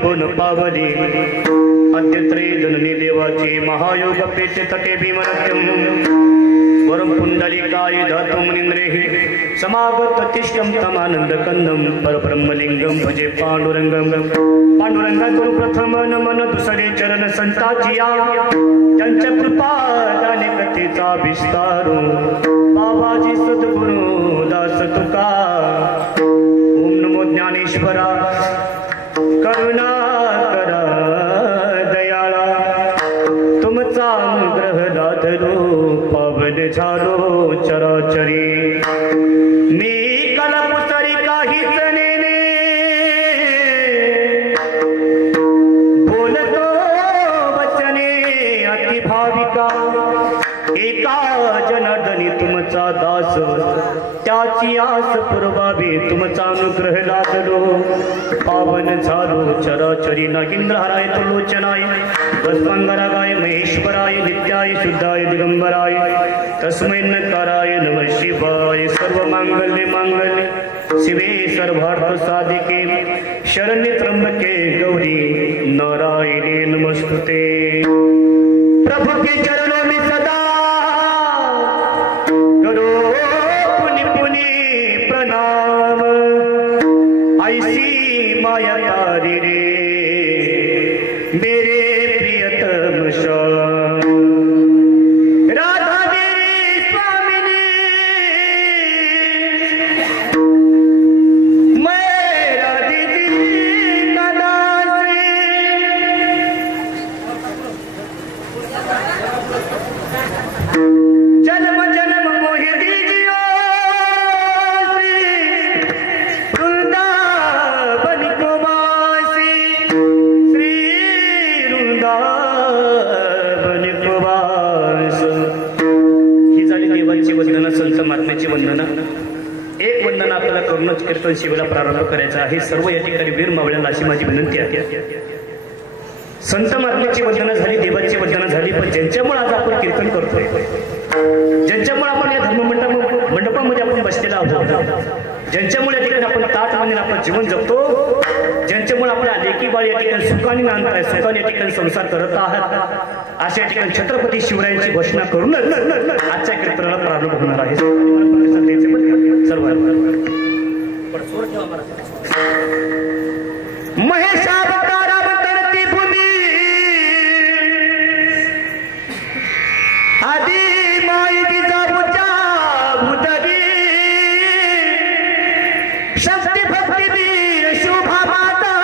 वैभव न पावले अद्यत्रे जननी देवाचे महायोग पेटे तटे भीमनत्यम वरम पुंडलिकाय धातुम निंद्रेहि समागत तिष्ठम तमानंद कंदम परब्रह्मलिंगम भजे पांडुरंगम पांडुरंगातून प्रथम नमन दुसरे चरण संताचिया त्यांच्या कृपा दाने कथेचा विस्तार बाबाजी सद्गुरु दास तुका ओम नमो ज्ञानेश्वरा करुणा करा दयाळा तुमचा अनुग्रह दादरो पावन झालो चराचरी मी कलपुसरी काहीच नेने बोलतो वचने अतिभाविका एका जनार्दनी तुमचा दास त्याची आस पुरवावी तुमचा अनुग्रह लादलो पावन झालो चराचरी नागेंद्रहराय त्रिलोचनाय भस्मांगरागाय महेश्वराय नित्याय शुद्धाय दिगंबराय तस्मै नकाराय नमः शिवाय सर्व मांगल्ये मांगल्ये शिवे सर्वार्थ साधिके शरण्ये त्र्यंबके गौरी नारायणे नमस्तुते प्रभु के चरणों में सदा करो पुनि पुनि प्रणाम ऐसी माया तारी रे मेरे प्रियतम श्याम राधा देवी स्वामिनी मैं राधे जी का दास जन्म जन्म मोहि दीजियो वृंदावन को वासी श्री वृंदावन को वास। ही झाली देवांची वंदना संत महात्म्याची वंदना। एक वंदना आपल्याला करूनच कीर्तन शिवेला प्रारंभ करायचा आहे। सर्व या ठिकाणी वीर मावळ्यांना अशी माझी विनंती आहे। संत महात्म्याची वंदना झाली, देवाची वंदना झाली, पण ज्यांच्यामुळे आज आपण कीर्तन करतोय, ज्यांच्यामुळे आपण या मंडपामध्ये आपण बसलेला आहोत, ज्यांच्यामुळे या ठिकाणी आपण ताट मानून आपलं जीवन जगतो, ज्यांच्यामुळे आपल्या लेकी बाळ या ठिकाणी सुखाने नांदताय, सुखाने या ठिकाणी संसार करत आहात, अशा ठिकाणी छत्रपती शिवरायांची घोषणा करून आजच्या कीर्तनाला प्रारंभ होणार आहे। सर्व महेशावतारावतरती भूमी आदि माई जिजाऊच्या भूतवी शक्ती भक्ती वीर शोभा माता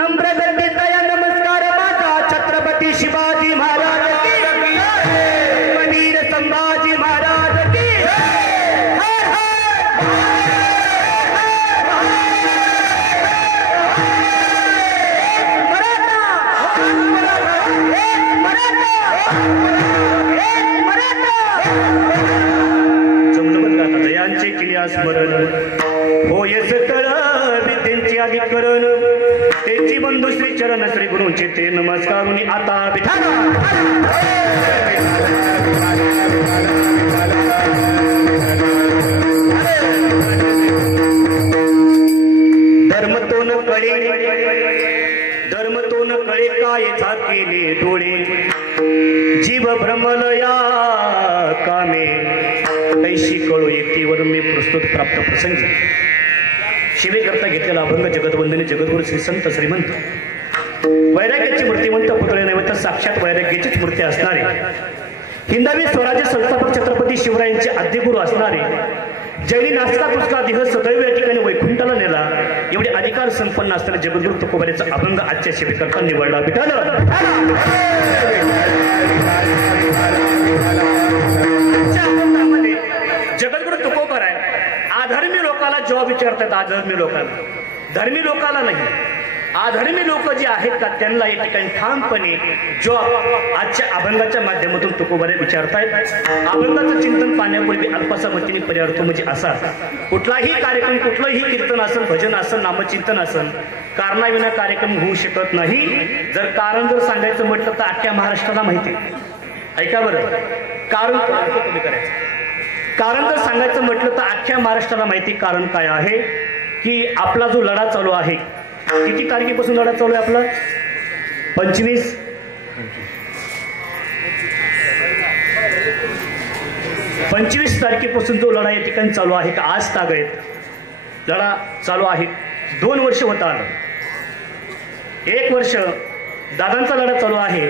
नम्र दंडी दया नमस्कार माझा छत्रपती शिवाजी महाराज की वीर संभाजी महाराज की दयांचे किल्या स्मरण होय सकळ विद्येची अधिकरण त्याची बंधू श्री चरण श्री गुरुंचे ते नमस्कारुनी आता विठाला धर्मतोन कळे काय झाकेले डोळे जीव भ्रमलया कामे तैशी कळू येतीवर मी प्रस्तुत प्राप्त प्रसंगी शिवे करता घेतलेला अभंग जगतवंदनी जगद्गुरु श्री संत श्रीमंत वैराग्याची मूर्तिमंत पुतळे नव्हे तर साक्षात वैराग्याचीच मूर्ती असणारे हिंदवी स्वराज्य संस्थापक छत्रपती शिवरायांचे आद्यगुरु असणारे जैनी नास्ता पुस्तका देह सदैव या ठिकाणी वैकुंठाला नेला एवढे अधिकार संपन्न असताना जगद्गुरु तुकोबाराचा अभंग आजच्या शिवेकरता निवडला विठाल। जगद्गुरु तुकोबार आहे अधर्मी लोकाला जॉब विचारतात, अधर्मी लोकांना, धर्मी लोकाला नाही। अधर्मी लोक जे आहेत का त्यांना या ठिकाणी ठामपणे जॉब आजच्या अभंगाच्या माध्यमातून तुकोबारे विचारतायत। अभंगाचं चिंतन पाहण्यापूर्वी अल्पासा मतीने पर्यार्थ म्हणजे असा कुठलाही कार्यक्रम, कुठलंही कीर्तन असेल, भजन असेल, नामचिंतन असेल, कारणाविना कार्यक्रम होऊ शकत नाही। जर कारण जर सांगायचं म्हटलं तर अख्ख्या महाराष्ट्राला माहिती आहे। ऐका बरं, कारण कमी करायचं, कारण जर सांगायचं म्हटलं तर अख्ख्या महाराष्ट्राला माहिती कारण काय आहे की आपला जो लढा चालू आहे, किती तारखेपासून लढा चालू आहे आपला? 25 तारखेपासून जो लढा या ठिकाणी चालू आहे, आज तागत लढा चालू आहे. 2 वर्ष होत आलं, 1 वर्ष दादांचा लढा चालू आहे.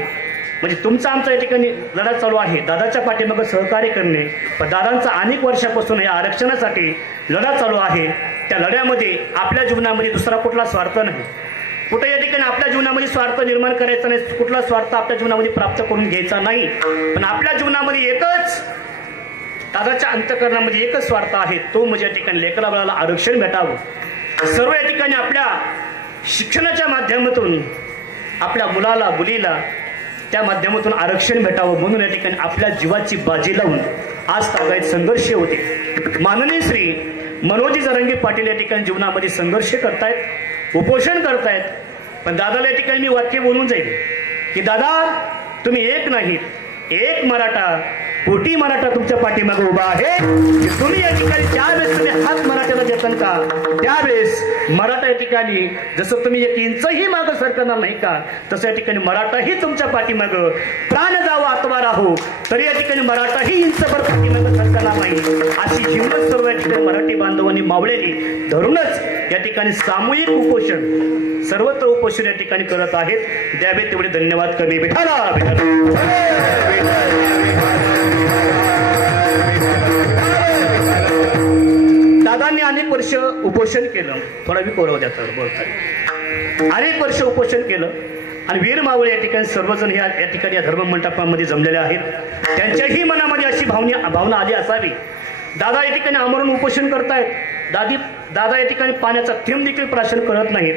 म्हणजे तुमचा आमचा या ठिकाणी लढा चालू आहे, दादाच्या पाठीमागे सहकार्य करणे. पण दादांचा अनेक वर्षापासून या आरक्षणासाठी लढा चालू आहे. त्या लढ्यामध्ये आपल्या जीवनामध्ये दुसरा कुठला स्वार्थ नाही. कुठे या ठिकाणी आपल्या जीवनामध्ये स्वार्थ निर्माण करायचा नाही, कुठला स्वार्थ आपल्या जीवनामध्ये प्राप्त करून घ्यायचा नाही. पण आपल्या जीवनामध्ये एकच, दादाच्या अंतःकरणामध्ये एकच स्वार्थ आहे, तो म्हणजे या ठिकाणी लेकरा बाळाला आरक्षण भेटावं. सर्व या ठिकाणी आपल्या शिक्षणाच्या माध्यमातून आपल्या मुलाला मुलीला त्या माध्यमातून आरक्षण भेटावं, म्हणून या ठिकाणी आपल्या जीवाची बाजी लावून आज तागायत संघर्ष होते. माननीय श्री मनोजी जरांगे पाटील या ठिकाणी जीवनामध्ये संघर्ष करतायत, उपोषण करतायत. पण दादाला या ठिकाणी मी वाक्य बोलून जाईल की दादा, तुम्ही एक नाहीत, एक मराठा, कोटी मराठा तुमच्या पाठीमागे उभा आहे. तुम्ही या ठिकाणी ज्यावेळेस तुम्ही हात मराठ्याला देताल का, त्यावेळेस मराठा या ठिकाणी जसं तुम्ही 1 इंचही मागं सरकणार नाही का, तसं या ठिकाणी मराठाही तुमच्या पाठीमागं प्राण जावं आत्मा राहू तरी या ठिकाणी मराठाही इंचभर पाठीमागं सरकणार नाही. अशी हिंमत सर्व या ठिकाणी मराठी बांधवांनी मावळेली धरूनच या ठिकाणी सामूहिक उपोषण, सर्वत्र उपोषण या ठिकाणी करत आहेत. द्यावे तेवढे धन्यवाद कमी. विठाला दादांनी अनेक वर्ष उपोषण केलं, थोडा बी कोरव द्या तर बोलतात. अनेक वर्ष उपोषण केलं आणि वीर मावळे या ठिकाणी सर्वजण या ठिकाणी या धर्म मंडपामध्ये जमलेले आहेत. त्यांच्याही मनामध्ये अशी भावना आली असावी. दादा या ठिकाणी आमरण उपोषण करतायत. दादा या ठिकाणी पाण्याचा थेंब देखील प्राशन करत नाहीत,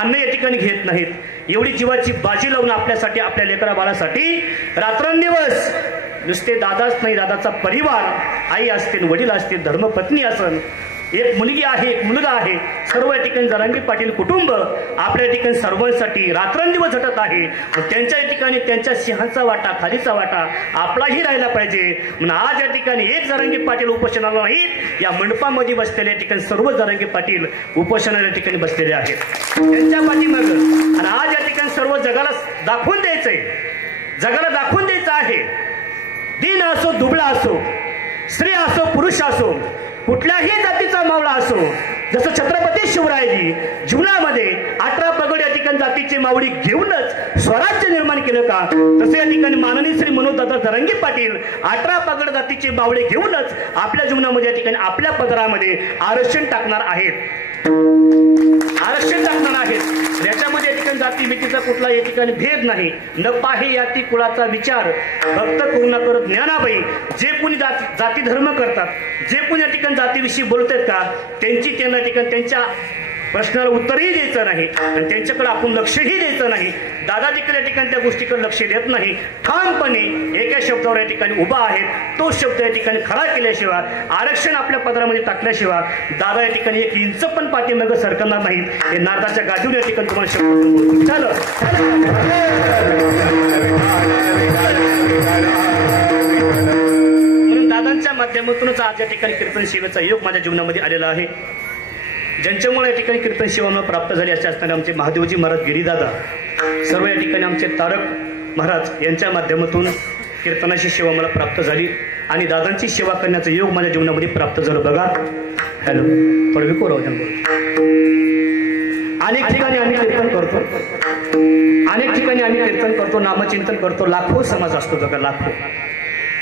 अन्न या ठिकाणी घेत नाहीत. एवढी जीवाची बाजी लावून आपल्यासाठी, आपल्या लेकरा बाळासाठी रात्रंदिवस नुसते दादाच नाही, दादाचा परिवार, आई असतील, वडील असतील, धर्मपत्नी असेल, एक मुलगी आहे, एक मुलगा आहे, सर्व या ठिकाणी जरांगे पाटील कुटुंब आपल्या ठिकाणी सर्वांसाठी रात्रंदिवस झटत आहे. त्यांच्या ठिकाणी त्यांच्या सिंहाचा वाटा, खालीचा वाटा आपलाही राहिला पाहिजे. म्हणून आज या ठिकाणी एक जरांगे पाटील उपोषणाला नाहीत, या मंडपामध्ये बसलेले या ठिकाणी सर्व जरांगे पाटील उपोषणाच्या ठिकाणी बसलेले आहेत त्यांच्या पाठीमागं. आणि आज या ठिकाणी सर्व जगाला दाखवून द्यायचंय, जगाला दाखवून द्यायचं आहे, दीन असो, दुबळा असो, स्त्री असो, पुरुष असो, कुठल्याही जातीचा मावळा असो, जसं छत्रपती शिवरायजी जीवनामध्ये 18 पगड या ठिकाणी जातीची मावळी घेऊनच स्वराज्य निर्माण केलं का, तसं या ठिकाणी माननीय श्री मनोजदादा जरांगे पाटील 18 पगड जातीचे मावळे घेऊनच आपल्या जीवनामध्ये या ठिकाणी आपल्या पदरामध्ये आरक्षण टाकणार आहेत, आरक्षण टाकणार आहेत. याच्यामध्ये या ठिकाणी जाती भीतीचा कुठला या ठिकाणी भेद नाही. न पाहे याती कुळाचा विचार, भक्त करुणा करत ज्ञानाबाई. जे कोणी जाती धर्म करतात, जे कोणी या ठिकाणी जातीविषयी बोलतात का, त्यांची त्यांना ठिकाणी त्यांच्या प्रश्नाला उत्तरही द्यायचं नाही आणि त्यांच्याकडे आपण लक्षही द्यायचं नाही. दादा देखील या ठिकाणी त्या गोष्टीकडे लक्ष देत नाही, ठामपणे एका शब्दावर या ठिकाणी उभा आहेत. तो शब्द या ठिकाणी खरा केल्याशिवाय, आरक्षण आपल्या पदरामध्ये टाकल्याशिवाय दादा या ठिकाणी 1 इंच पण पाठीमागं सरकणार नाहीत. हे नारदाच्या गाठीवर या ठिकाणी तुम्हाला शब्द झालं. म्हणून दादांच्या माध्यमातूनच आज या ठिकाणी कीर्तन सेवेचा योग माझ्या जीवनामध्ये आलेला आहे. ज्यांच्यामुळे या ठिकाणी कीर्तन सेवा मला प्राप्त झाली असे असताना आमचे महादेवजी महाराज गिरीदादा, सर्व या ठिकाणी आमचे तारक महाराज यांच्या माध्यमातून कीर्तनाची सेवा मला प्राप्त झाली आणि दादांची सेवा करण्याचा योग माझ्या जीवनामध्ये प्राप्त झालं. बघा, हॅलो, थोडं विकोर अनेक ठिकाणी आम्ही कीर्तन करतो, अनेक ठिकाणी आम्ही कीर्तन करतो, नामचिंतन करतो. लाखो समाज असतो बघा, लाखो.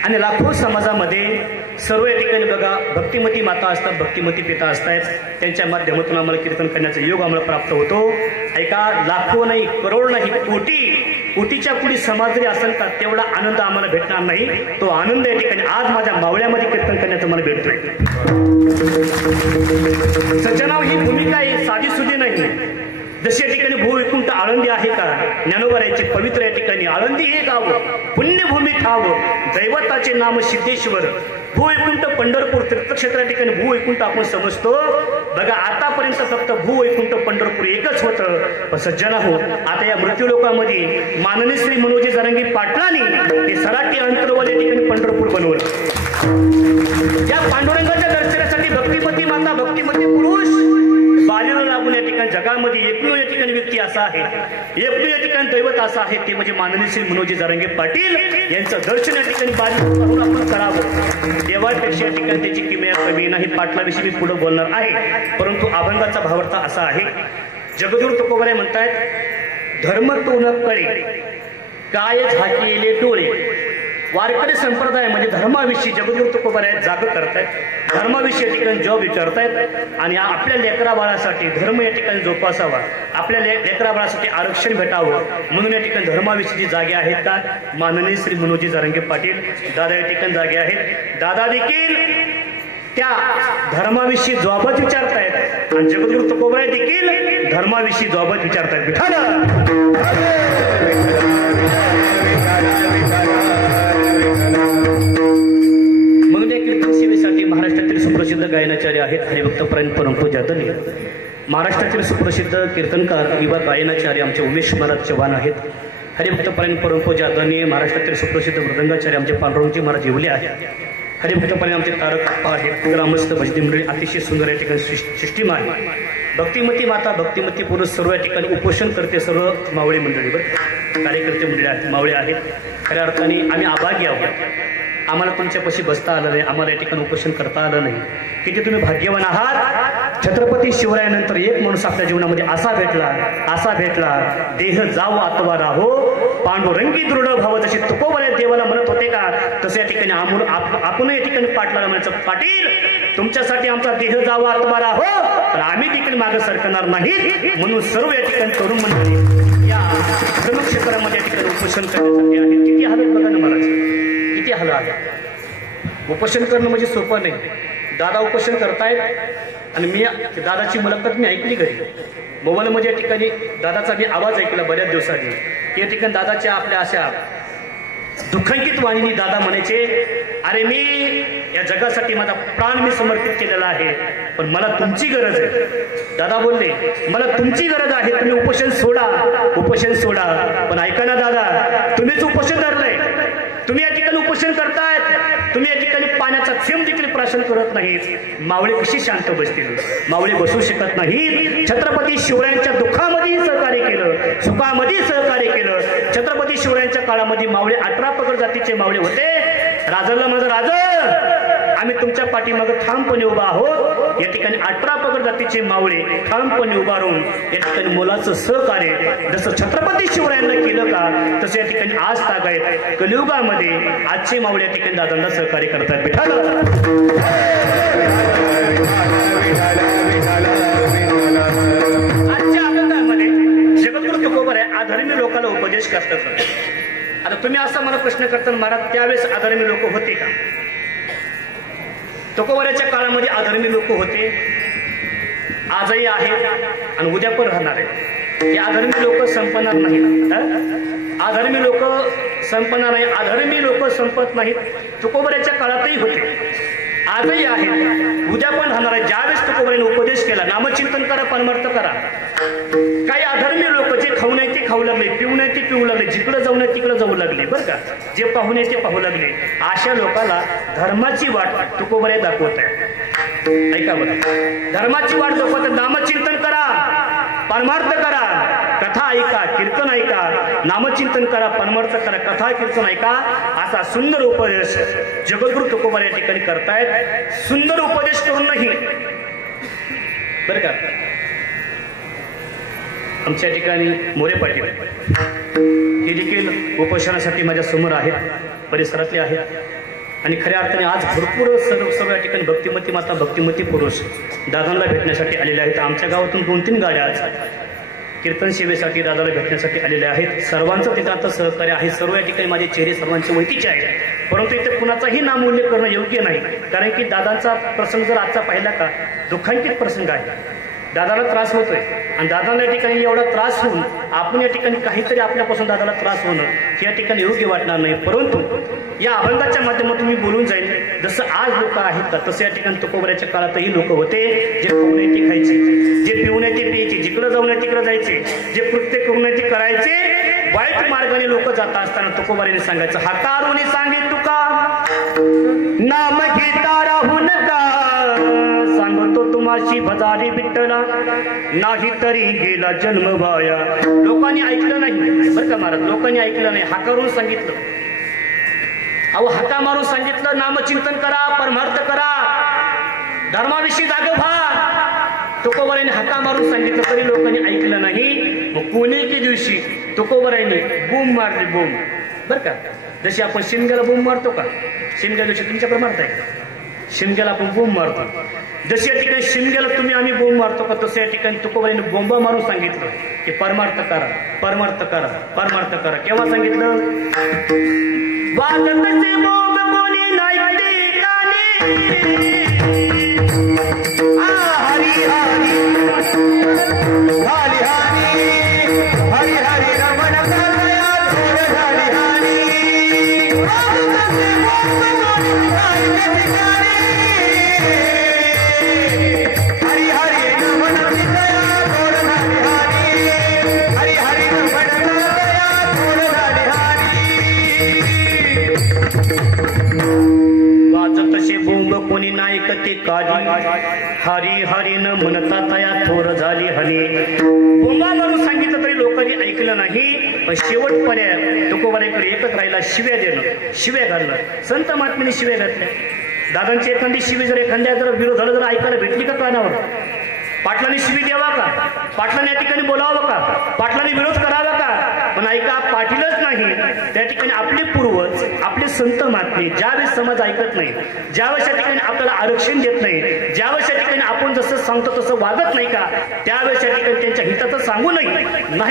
आणि लाखो समाजामध्ये सर्व या ठिकाणी बघा भक्तिमती माता असतात, भक्तिमती पिता असतात. त्यांच्या माध्यमातून आम्हाला कीर्तन करण्याचा योग आम्हाला प्राप्त होतो. ऐका, लाखो नाही, करोड नाही, कोटीच्या पुढे समाज जरी असेल का, तेवढा आनंद आम्हाला भेटणार नाही. तो आनंद या ठिकाणी आज माझ्या मावळ्यामध्ये कीर्तन करण्याचा मला भेटतोय. सज्जनाव, ही भूमिका आहे, साधी सुधी नाही. जशी या ठिकाणी भूविकुंठ आळंदी आहे का, ज्ञानोबारायचे पवित्र या ठिकाणी आळंदी हे गाव, पुण्यभूमी ठाव, दैवताचे नाम सिद्धेश्वर. भूवैकुंठ पंढरपूर तीर्थक्षेत्र या ठिकाणी भूवैकुंठ आपण समजतो. बघा, आतापर्यंत फक्त भूवैकुंठ पंढरपूर एकच होतं. पण सज्जना हो, आता या मृत्यू लोकांमध्ये माननीय श्री मनोजी जरांगे पाटलांनी हे सराटी अंतरवाल या ठिकाणी पंढरपूर बनवलं. त्या पांडुरंगाच्या दर्शनासाठी भक्तिमती माता, भक्तिमती पुरुष बालीला लागून या ठिकाणी जगामध्ये एकमेव या ठिकाणी व्यक्ती असा आहे, एकमेव या ठिकाणी दैवत असं आहे, ते म्हणजे माननीय श्री मनोजी जरांगे पाटील यांचं दर्शन या ठिकाणी बाली आपण करावं. देवापेक्षा या ठिकाणी त्याची किमया कमी नाही. पाटलाविषयी मी पुढे बोलणार आहे, परंतु अभंगाचा भावार्थ असा आहे. जगद्गुरु तुकोबाराय म्हणतायत, धर्म तो न कळे काय झाकेले डोळे. वारकरी संप्रदाय म्हणजे धर्माविषयी जगद्गुरु तुकोबाराय जाग करतायत, धर्माविषयी या ठिकाणी जॉब विचारतायत आणि आपल्या लेकरा बाळासाठी धर्म या ठिकाणी जोपासावा, आपल्या लेकरा बाळासाठी आरक्षण भेटावं म्हणून या ठिकाणी धर्माविषयी जागे आहेत का माननीय श्री मनोजी जरांगे पाटील दादा या ठिकाणी जागे आहेत. दादा देखील त्या धर्माविषयी जॉबच विचारतायत आणि जगद्गुरु तुकोबाराय देखील धर्माविषयी जॉबच विचारतायत. म्हणून या कीर्तन सेवेसाठी महाराष्ट्रातील सुप्रसिद्ध गायनाचार्य आहेत हरिभक्तपरायण परमपूज्य आदरणीय महाराष्ट्रातील सुप्रसिद्ध कीर्तनकार किंवा गायनाचार्य आमचे उमेश महाराज चव्हाण आहेत. हरिभक्तपरायण परमपूज्य आदरणीय महाराष्ट्रातील सुप्रसिद्ध मृदंगाचार्य आमचे पांडुरंगजी महाराज येवले आहेत. हरिभक्तपरायण आमचे तारक अप्पा आहेत. ग्रामस्थ भजनी मंडळी अतिशय सुंदर या ठिकाणी सिस्टीम आहे. भक्तिमती माता भक्तिमती पुरुष सर्व या ठिकाणी उपोषण करते, सर्व मावळे मंडळीवर कार्यकर्ते मंडळी आहेत, मावळे आहेत. खऱ्या अर्थाने आम्ही आभागी आहोत, आम्हाला तुमच्यापाशी बसता आलं नाही, आम्हाला या ठिकाणी उपोषण करता आलं नाही. किती तुम्ही भाग्यवान आहात. छत्रपती शिवरायानंतर एक माणूस आपल्या जीवनामध्ये असा भेटला देह जाव आत्मा राहो पांडुरंगी दृढ भाव. जशी तुकोबाराय देवाला म्हणत होते का तसं या ठिकाणी आपण या ठिकाणी पाटलाला म्हणायचं, पाटील तुमच्यासाठी आमचा देह जावा आत्मा राहो, तर आम्ही देखील मागे सरकणार नाही. म्हणून सर्व या ठिकाणी तरुण मंडळी या धर्मक्षेत्रामध्ये या ठिकाणी उपोषण करण्यासाठी आहे. किती हालत बघा ना महाराज, किती हाल आहे. उपोषण करणं म्हणजे सोपं नाही. दादा उपोषण करतायत आणि मी दादाची मुलाखत मी ऐकली घरी मोबाईलमध्ये. या ठिकाणी दादाचा मी आवाज ऐकला बऱ्याच दिवसांनी. या ठिकाणी दादाच्या आपल्या अशा दुःखंकित वाणीने दादा म्हणायचे, अरे मी या जगासाठी माझा प्राण मी समर्पित केलेला आहे, पण मला तुमची गरज आहे. दादा बोलले, मला तुमची गरज आहे, तुम्ही उपोषण सोडा. पण ऐका ना दादा, तुम्हीच उपोषण धरलंय, तुम्ही या ठिकाणी उपोषण करतायत, तुम्ही या ठिकाणी पाण्याचा थेंब देखील प्राशन करत नाहीत. मावळे कशी शांत बसतील? मावळे बसू शकत नाहीत. छत्रपती शिवरायांच्या दुःखामध्ये सहकार्य केलं, सुखामध्ये सहकार्य केलं. छत्रपती शिवरायांच्या काळामध्ये मावळे 18 पगड जातीचे मावळे होते. राजाला माझं राज, आम्ही तुमच्या पाठीमागे ठामपणे उभा आहोत. या ठिकाणी 18 पगड जातीचे मावळे ठामपणे उभा राहून या ठिकाणी मोलाचं सहकार्य जसं छत्रपती शिवरायांना केलं का तसं या ठिकाणी आज तागायत कलियुगामध्ये आजचे मावळे या ठिकाणी दादांना सहकार्य करतात. आजच्या अभंगामध्ये जगद्गुरु तुकोबाराय अधर्मी लोकांना उपदेश करतात. आता तुम्ही असा मला प्रश्न करता, महाराज त्यावेळेस अधर्मी लोक होते का? तुकोबारायच्या काळामध्ये अधर्मी लोक होते, आजही आहेत आणि उद्या पण राहणार आहे. हे अधर्मी लोक संपणार नाहीत. अधर्मी लोक संपणार नाही, अधर्मी लोक संपत नाहीत. तुकोबारायच्या काळातही होते, आजही आहेत, उद्या पण राहणार आहे. ज्यावेळेस तुकोबारायने उपदेश केला, नामचिंतन करा, परमार्थ करा. काही अधर्मी लोक जे खाऊ नये ते खाऊ लागले, पिऊ नये ते पिऊ लागले, जिकडे जाऊ नये तिकडे जाऊ लागले, बरं का, जे पाहू नये ते पाहू लागले. अशा लोकांना धर्माची वाट तुकोबाराय दाखवत आहे. ऐका बरं, धर्माची वाट दाखवत, नामचिंतन करा, परमार्थ करा, कथा ऐका, कीर्तन ऐका, नामचिंतन करा, परमार्थ करा, कथा कीर्तन ऐका. असा सुंदर उपदेश जगद्गुरु तुकोबाराय या ठिकाणी करतायत. सुंदर उपदेश करून नाही, बरं का. आमच्या ठिकाणी मोरे पाटील हे देखील उपोषणासाठी माझ्या समोर आहेत, परिसरातले आहेत. आणि खऱ्या अर्थाने आज भरपूर सर्व या ठिकाणी भक्तिमती माता भक्तिमती पुरुष दादांना भेटण्यासाठी आलेले आहेत. आमच्या गावातून 2-3 गाड्या आज कीर्तन सेवेसाठी दादाला भेटण्यासाठी आलेल्या आहेत. सर्वांचं तिथं आता सहकार्य आहे. सर्व या ठिकाणी माझे चेहरे सर्वांचे ओळखीचे आहेत, परंतु इथे कुणाचाही नाम उल्लेख करणं योग्य नाही. कारण की दादांचा प्रसंग जर आजचा पाहिला का दुःखांकित प्रसंग आहे. दादाला त्रास होतोय आणि दादाला या ठिकाणी एवढा त्रास होऊन आपण या ठिकाणी काहीतरी आपल्यापासून दादाला त्रास होणं हे या ठिकाणी योग्य वाटणार नाही. परंतु या अभंगाच्या माध्यमातून मी बोलून जाईल, जसं आज लोक आहेत का तसं या ठिकाणी तुकोबारायच्या काळातही लोक होते, जे खाऊ नये ते खायचे, जे पिऊ नये ते प्यायचे, जिकडे जाऊ नये तिकडे जायचे, जे कृत्य करू नये ते करायचे. वाईट मार्गाने लोक जात असताना तुकोबारायने सांगायचं, हातारुनी सांगे तुका नाम घेता राहू नका, सांगतो तुम्हाला माशी भजारी विठ्ठला नाही तरी गेला जन्म वाया. लोकांनी ऐकलं नाही बरं का महाराज, लोकांनी ऐकलं नाही. हाकारून सांगितलं, अहो हाका मारून सांगितलं नामचिंतन करा, परमार्थ करा, धर्माविषयी जागे व्हा. तुकोबराने हाका मारून सांगितलं तरी लोकांनी ऐकलं नाही. मग पुणेच्या दिवशी तुकोबराने बूम मारली, बूम बरं का. जशी आपण शिमग्याला बूम मारतो का, शिमग्या दिवशी तुमच्याकडे मारताय का, शिमग्याला आपण बूम मारतो. जशी या ठिकाणी शिमग्याला तुम्ही आम्ही बूम मारतो का, तसं या ठिकाणी तुकोबराने बोंबा मारून सांगितलं की परमार्थ करा, परमार्थ करा, परमार्थ करा. केव्हा सांगितलं? वाजतसे बोंब कोणी नाही ठिकाणी, हरी हरी हरी हरी हरी रमण करया थोर हरी हरी. वाजतसे बोंब कोणी नाही ठिकाणी, हरी हरी रमण करया थोर हरी हरी, हरी हरी रमण करया थोर हरी हरी. वाजतसे बोंब कोणी नायक ते काढी, हरी हरी न म्हणता तया थोर झाली हनी. बोंबा म्हणून सांगितलं तरी लोकांनी ऐकलं नाही. पण शेवट पर्याय तुकोबाराकडे एकच राहिला, शिव्या देणं, शिव्या घालणं. संत महात्म्याने शिव्या घातल्या. दादांची एखादी शिवी जर एखाद्या जर विरोध झाला जर ऐकायला भेटली का कानावर, पाटलांनी शिवी द्यावा का, पाटलांनी या ठिकाणी बोलावं का, पाटलांनी विरोध करावा का? पण ऐका, पाटीलच नाही त्या ठिकाणी आपले पूर्वज, आपले संत महात्मे ज्यावेळेस समाज ऐकत नाही, ज्यावेळेस या ठिकाणी आपल्याला आरक्षण देत नाही, ज्यावेळेस या ठिकाणी आपण जसं सांगतो तसं वागत नाही का, त्यावेळेस या ठिकाणी त्यांच्या हिताचं सांगू नाही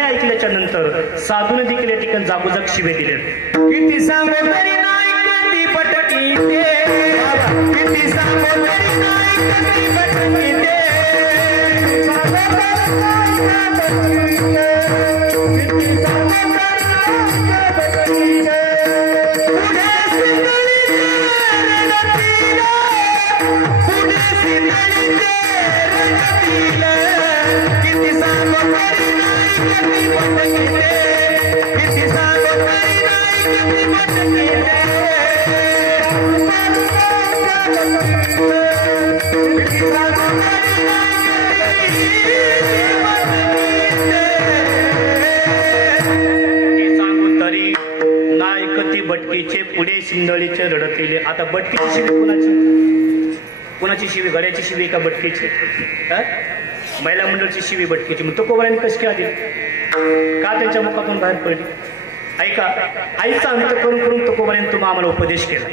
ऐकल्याच्या नंतर साधून देखील या ठिकाणी जागोजाग शिवे दिले. किती सांगू तरी नाही कधी पटकी ते, किती सांगू तरी नाही कधी पटकी ते, बटकीचे पुढे सिंदळीचे रडतेले. आता बटकीची शिवी कोणाची शिवी? गड्याची शिवी का बटकीची? महिला मंडळची शिवी बटकीची. मग तुकोबाराने कशी काय दिली? का त्यांच्या मुखातून बाहेर पडली? ऐका, आईचा अंत करून तुकोबाराने तुम्हाला आम्हाला उपदेश केला.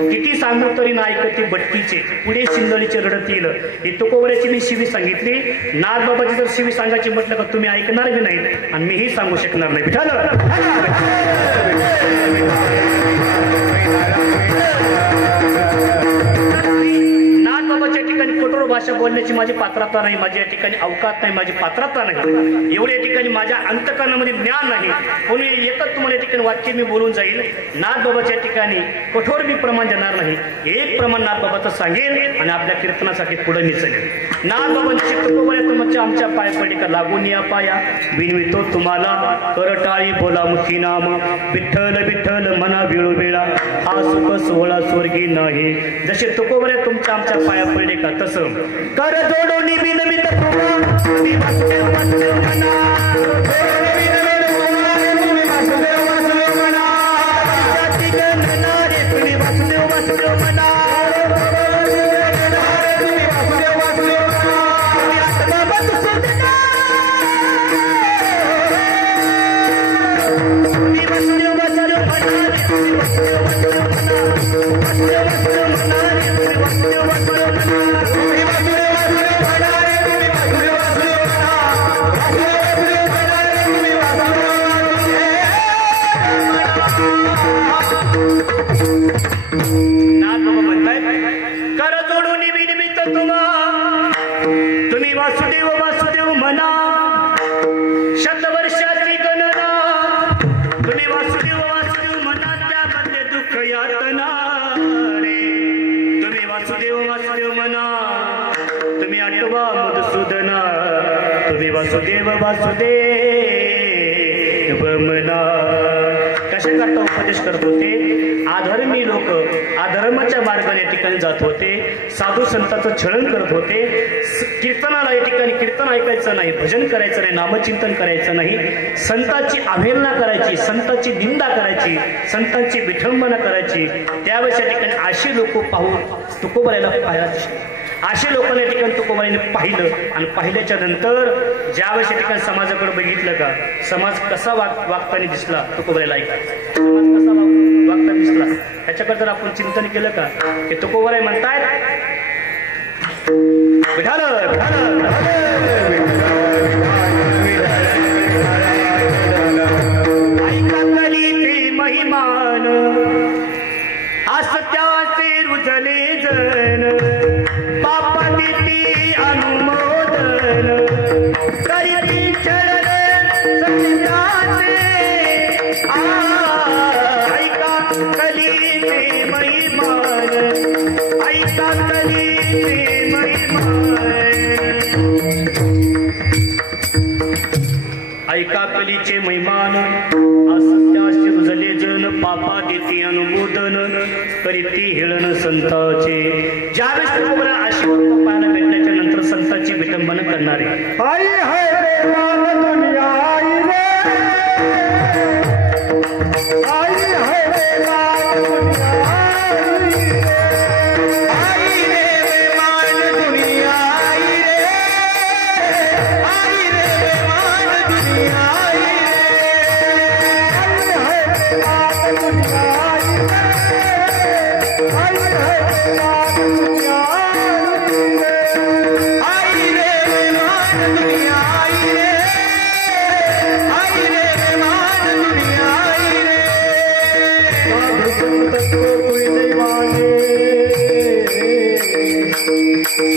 किती सांगू तरी ना ऐकते बटकीचे पुढे सिंदळीचे रडत येईल. ही तुकोबाराची मी शिवी सांगितली. नागबाबाची जर शिवी सांगायची म्हटलं का तुम्ही ऐकणार बी नाही आणि मीही सांगू शकणार नाही. विठाल नागबाबाच्या ठिकाणी कठोर भाषा बोलण्याची माझी पात्रता नाही, माझी या ठिकाणी अवकात नाही, माझी पात्रता नाही. एवढे या ठिकाणी माझ्या अंतकरणामध्ये ज्ञान नाही. म्हणून एकच तुम्हाला या ठिकाणी वाक्य मी बोलून जाईल. नागबाबाच्या ठिकाणी कठोर मी प्रमाण देणार नाही. एक प्रमाण नागबाबाचं सांगेल आणि आपल्या कीर्तनासाठी पुढे मी चलेल. नागबाबांची तुमच्या आमच्या पाय पडली का लागून या पाया, विनवितो तुम्हाला करटाळी बोला मुखी नाम, विठ्ठल विठ्ठल मना वेळोवेळा, हा सुख सोहळा स्वर्गी नाही. जसे तुकोबऱ्या तुमच्या आमच्या पाया पडले का तसं कर जोडून बिनवित तुम्ही वासुदेव वासुदेव म्हणा, तुम्ही वासुदेव वासुदेव म्हणा, तुम्ही वासुदेव वासुदेव म्हणा, तुम्ही वासुदेव वासुदेव म्हणा, तुम्ही आत्मा बसुदेवा, तुम्ही वासुदेव वासुदेव म्हणा, तुम्ही वासुदेव वासुदेव म्हणा, वासुदेव वासुदेव म्हणा, तुम्ही वासुदेव वासुदेव म्हणा, तुम्ही वासुदेव वासुदेव म्हणा, तुम्ही वासुदेव वासुदेव म्हणा, वासुदेव वासुदेव म्हणा, तुम्ही वासुदेव नाथ म्हणताय कर जोडून विनिमित तुम्ही वासुदेव वासुदेव म्हणा, शतवर्षाची गणना तुम्ही वासुदेव वासुदेव म्हणा, त्यामध्ये दुःख यातना रे, तुम्ही वासुदेव वासुदेव म्हणा, तुम्ही आठवा मधुसूदना, तुम्ही वासुदेव वासुदेव म्हणा. कशा करता उपदेश करत होते? अधर्मी लोक अधर्माच्या मार्गाने या ठिकाणी जात होते, साधू संतांचं छळण करत होते, कीर्तनाला या ठिकाणी कीर्तन ऐकायचं नाही, भजन करायचं नाही, नामचिंतन करायचं नाही, संतांची अवहेलना करायची, संतांची निंदा करायची, संतांची विठंबना करायची। त्यावेळेस या ठिकाणी अशी लोक पाहून तुकोबारायला पाहायला दिसले। अशा लोकांना या ठिकाणी तुकोबारायने पाहिलं आणि पाहिल्याच्या नंतर ज्यावेळेस या ठिकाणी समाजाकडे बघितलं का, समाज कसा वागताना दिसला तुकोबारायला ऐकायचं, समाज कसा वागताना दिसला ह्याच्याकडे जर आपण चिंतन केलं का, की तुकोबाराय म्हणतायत विठाल ऐकातली महिमान असत्याचे रुजले जन, पापांती अनुमोदन करीती चरण सत्याचे, ऐका कलीचे महिमान, ऐका कलीचे महिमान, ऐका कलीचे महिमान असत्याचे रुजले जन, पापा देते अनुमोदन करीती हेळण संताचे। ज्यावेळेस तुकोबरा अशी वस्तू पाहायला भेटल्याच्या नंतर संतांची विटंबना करणारे आई हाय रे मान दुनिया आई रे, आई हाय रे मान दुनिया आई रे, मान दुनिया आई रे, आई रे मान दुनिया आई रे, आई हाय रे मान दुनिया आई रे, आई हाय रे मान दुनिया आई रे, मान दुनिया आई रे, आई रे मान दुनिया आई रे, साधु संत को कोई नहीं माने, साधु संत को कोई नहीं माने,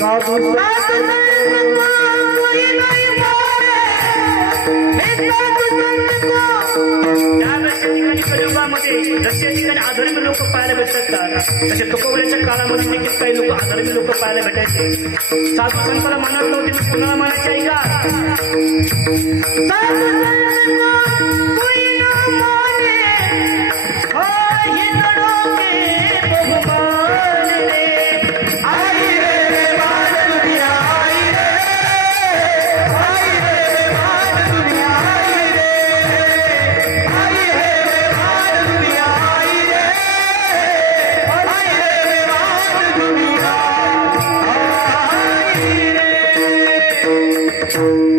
साधु संत को कलियुगामध्ये जसे ठिकाणी अधर्मी लोक पाहायला भेटतात तसे तुकोबऱ्याच्या काळामध्ये देखील काही लोक अधर्मी लोक पाहायला भेटायचे। साधू संतांना मानत नव्हते, मी कुणाला मानायचे ऐका,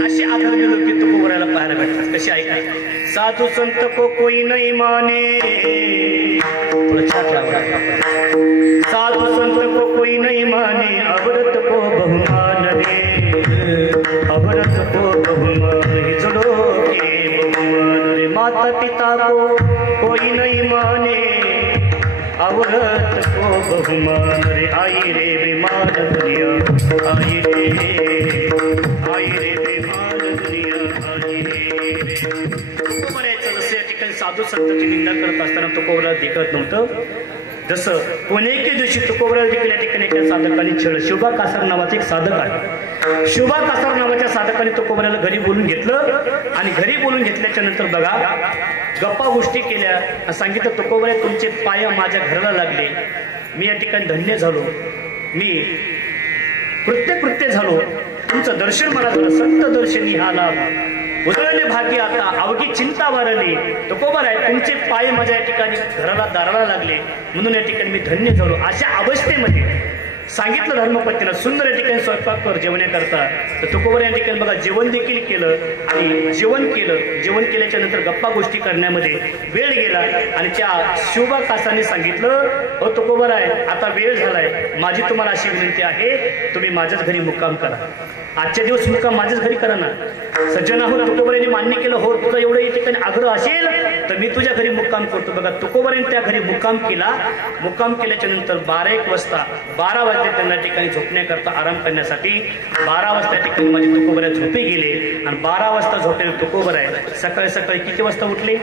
अशी अधर्मी लोक तुकोबऱ्याला पाहायला भेटतात। कशी ऐका, साधू संत को कोई नहीं माने, साधु संत को कोई नहीं माने, अवरत को बहुमान दे, अवरत को बहुमान हिजड़ो के बहुमान रे, माता पिता को कोई नहीं माने, अवरत को बहुमान रे, आई रे बेमान दुनिया आई रे, आई रे बेमान दुनिया आई रे। तुकोबऱ्याचं जसं या ठिकाणी साधू संतांची निंदा करत असताना तुकोबऱ्याला दिखत नव्हतं, जसं पुणेके दिवशी तुकोबऱ्याला देखील या ठिकाणी एका साधकाने छळ, शुभा कासार नावाचा एक साधक आहे, शुभा कासार नावाच्या साधकाने तुकोबऱ्याला घरी बोलून घेतलं आणि घरी बोलून घेतल्याच्या नंतर बघा गप्पा गोष्टी केल्या, सांगितलं तुकोबऱ्या तुमचे पाय माझ्या घराला लागले, मी या ठिकाणी धन्य झालो, मी कृत्य झालो, तुमचं दर्शन मला झालं, संत दर्शनी हा लाभ उदळणे भागी आता अवघी चिंता वारली, तुकोबराय तुमचे पाय माझ्या या ठिकाणी घराला दाराला लागले म्हणून या ठिकाणी मी धन्य झालो। अशा अवस्थेमध्ये सांगितलं धर्मपत्नीला सुंदर या ठिकाणी स्वयंपाक कर जेवण्याकरता, तर तुकोबरा या ठिकाणी बघा जेवण देखील केलं आणि जेवण केल्याच्या नंतर गप्पा गोष्टी करण्यामध्ये वेळ गेला आणि त्या शुभा कासाने सांगितलं, हो तुकोबराय आता वेळ झालाय, माझी तुम्हाला अशी विनंती आहे, तुम्ही माझ्याच घरी मुक्काम करा, आजच्या दिवस मुक्काम माझ्याच घरी करा ना। सज्जनाहून तुकोबऱ्याने मान्य केलं, हो तुझा एवढं या ठिकाणी आग्रह असेल तर मी तुझ्या घरी मुक्काम करतो। बघा तुकोबऱ्याने त्या घरी मुक्काम केला, मुक्काम केल्याच्या नंतर 12 वाजता 12 वाजता त्यांना ठिकाणी झोपण्याकरता आराम करण्यासाठी 12 वाजता ठिकाणी माझे तुकोबऱ्या झोपे गेले आणि 12 वाजता झोपलेले तुकोबराय सकाळी किती वाजता उठले?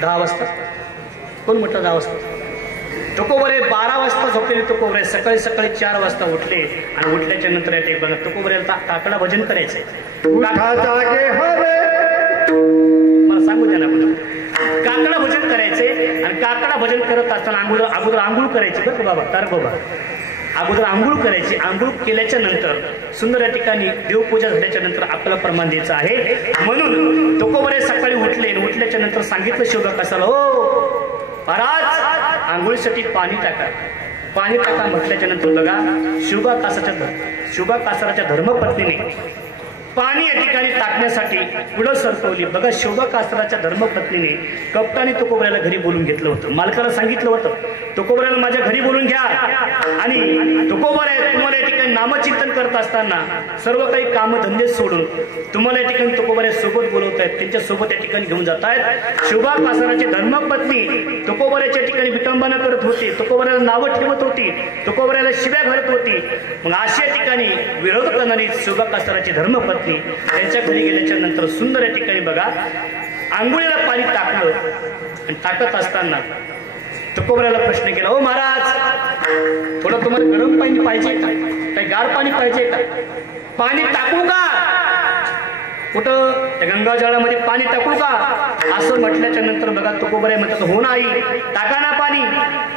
10 वाजता। कोण म्हटलं 10 वाजता? तुकोबरे 12 वाजता झोपलेले तुकोबरे सकाळी 4 वाजता उठले आणि उठल्याच्या नंतर येते बघा तुकोबऱ्याला काकडा भजन करायचंय। मला सांगू द्या ना, काकडा भजन करायचंय आणि काकडा भजन करत असताना अगोदर आंघोळ करायची बरं का बाबा, तार बाबा, अगोदर आंघोळ करायची. आंघोळ केल्याच्या नंतर सुंदर या ठिकाणी देवपूजा झाल्याच्या नंतर आपल्याला प्रमाण द्यायचं आहे. म्हणून तुकोबरे सकाळी उठल्याच्या नंतर सांगितलं शिवबा कासाला, हो महाराज आंघोळीसाठी पाणी टाका. पाणी टाका म्हटल्याच्या नंतर बघा शिवबा कासाराच्या धर्मपत्नीने पाणी या ठिकाणी टाकण्यासाठी पुढं सरकवली. बघा शिवबा कासाराच्या धर्मपत्नीने कप्तानी तुकोबऱ्याला घरी बोलून घेतलं होतं. मालकाला सांगितलं होतं तुकोबऱ्याला माझ्या घरी बोलून घ्या आणि तुकोबऱ्या तुम्हाला या ठिकाणी नामचिंतन करत असताना सर्व काही कामधंदे सोडून तुम्हाला या ठिकाणी तुकोबऱ्या सोबत बोलवत आहेत, त्यांच्या सोबत या ठिकाणी घेऊन जात आहेत. शिवबा कासाराची धर्मपत्नी तुकोबऱ्याच्या ठिकाणी विटंबना करत होती, तुकोबऱ्याला नावं ठेवत होती, तुकोबऱ्याला शिव्या घालत होती. मग अशा ठिकाणी विरोध करणारी शिवबा कासाराची धर्मपत्नी त्यांच्या घरी गेल्याच्या नंतर सुंदर या ठिकाणी बघा आंघोळीला पाणी टाकलं आणि टाकत असताना तुकोबऱ्याला प्रश्न केला, हो महाराज थोडं तुम्हाला गरम पाणी पाहिजे का, काही गार पाणी पाहिजे का, पाणी टाकू का, कुठं त्या गंगाजळामध्ये पाणी टाकू का, असं म्हटल्याच्या नंतर बघा तुकोबरे म्हणतात, हो नाही टाका ना पाणी.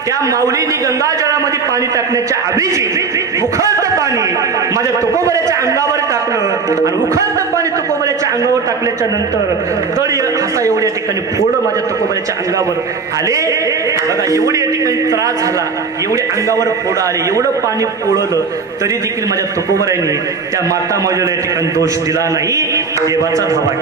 त्या माऊलीने गंगाजळामध्ये पाणी टाकण्याच्या अभिजी उखळत पाणी माझ्या तुकोबऱ्याच्या अंगावर टाकलं आणि उखळत पाणी तुकोबऱ्याच्या अंगावर टाकल्याच्या नंतर तळी असा एवढ्या ठिकाणी फोड माझ्या तुकोबऱ्याच्या अंगावर आले. बघा एवढे या ठिकाणी त्रास झाला, एवढे अंगावर फोड आले, एवढं पाणी पोळलं तरी देखील माझ्या तुकोबऱ्याने त्या माता माऊलीला या ठिकाणी दोष दिला नाही. देवाचा धावा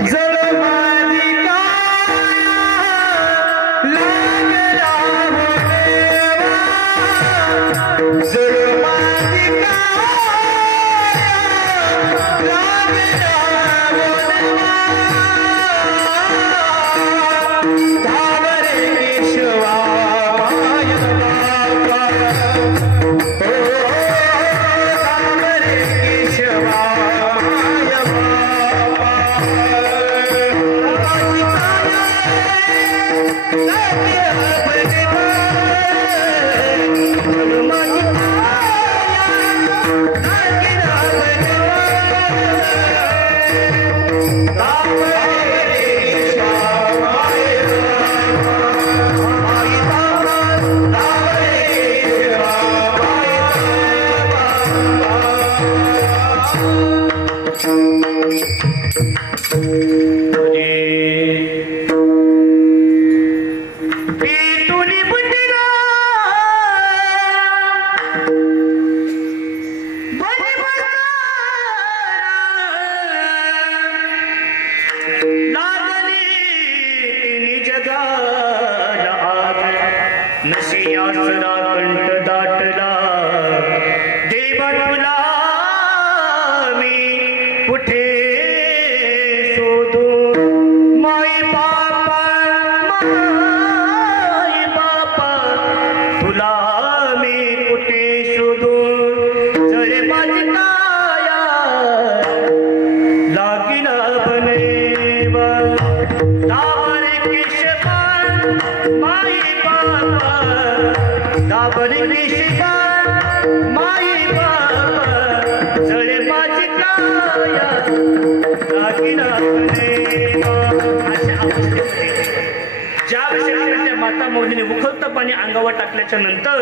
उखळतं पाणी अंगावर टाकल्याच्या नंतर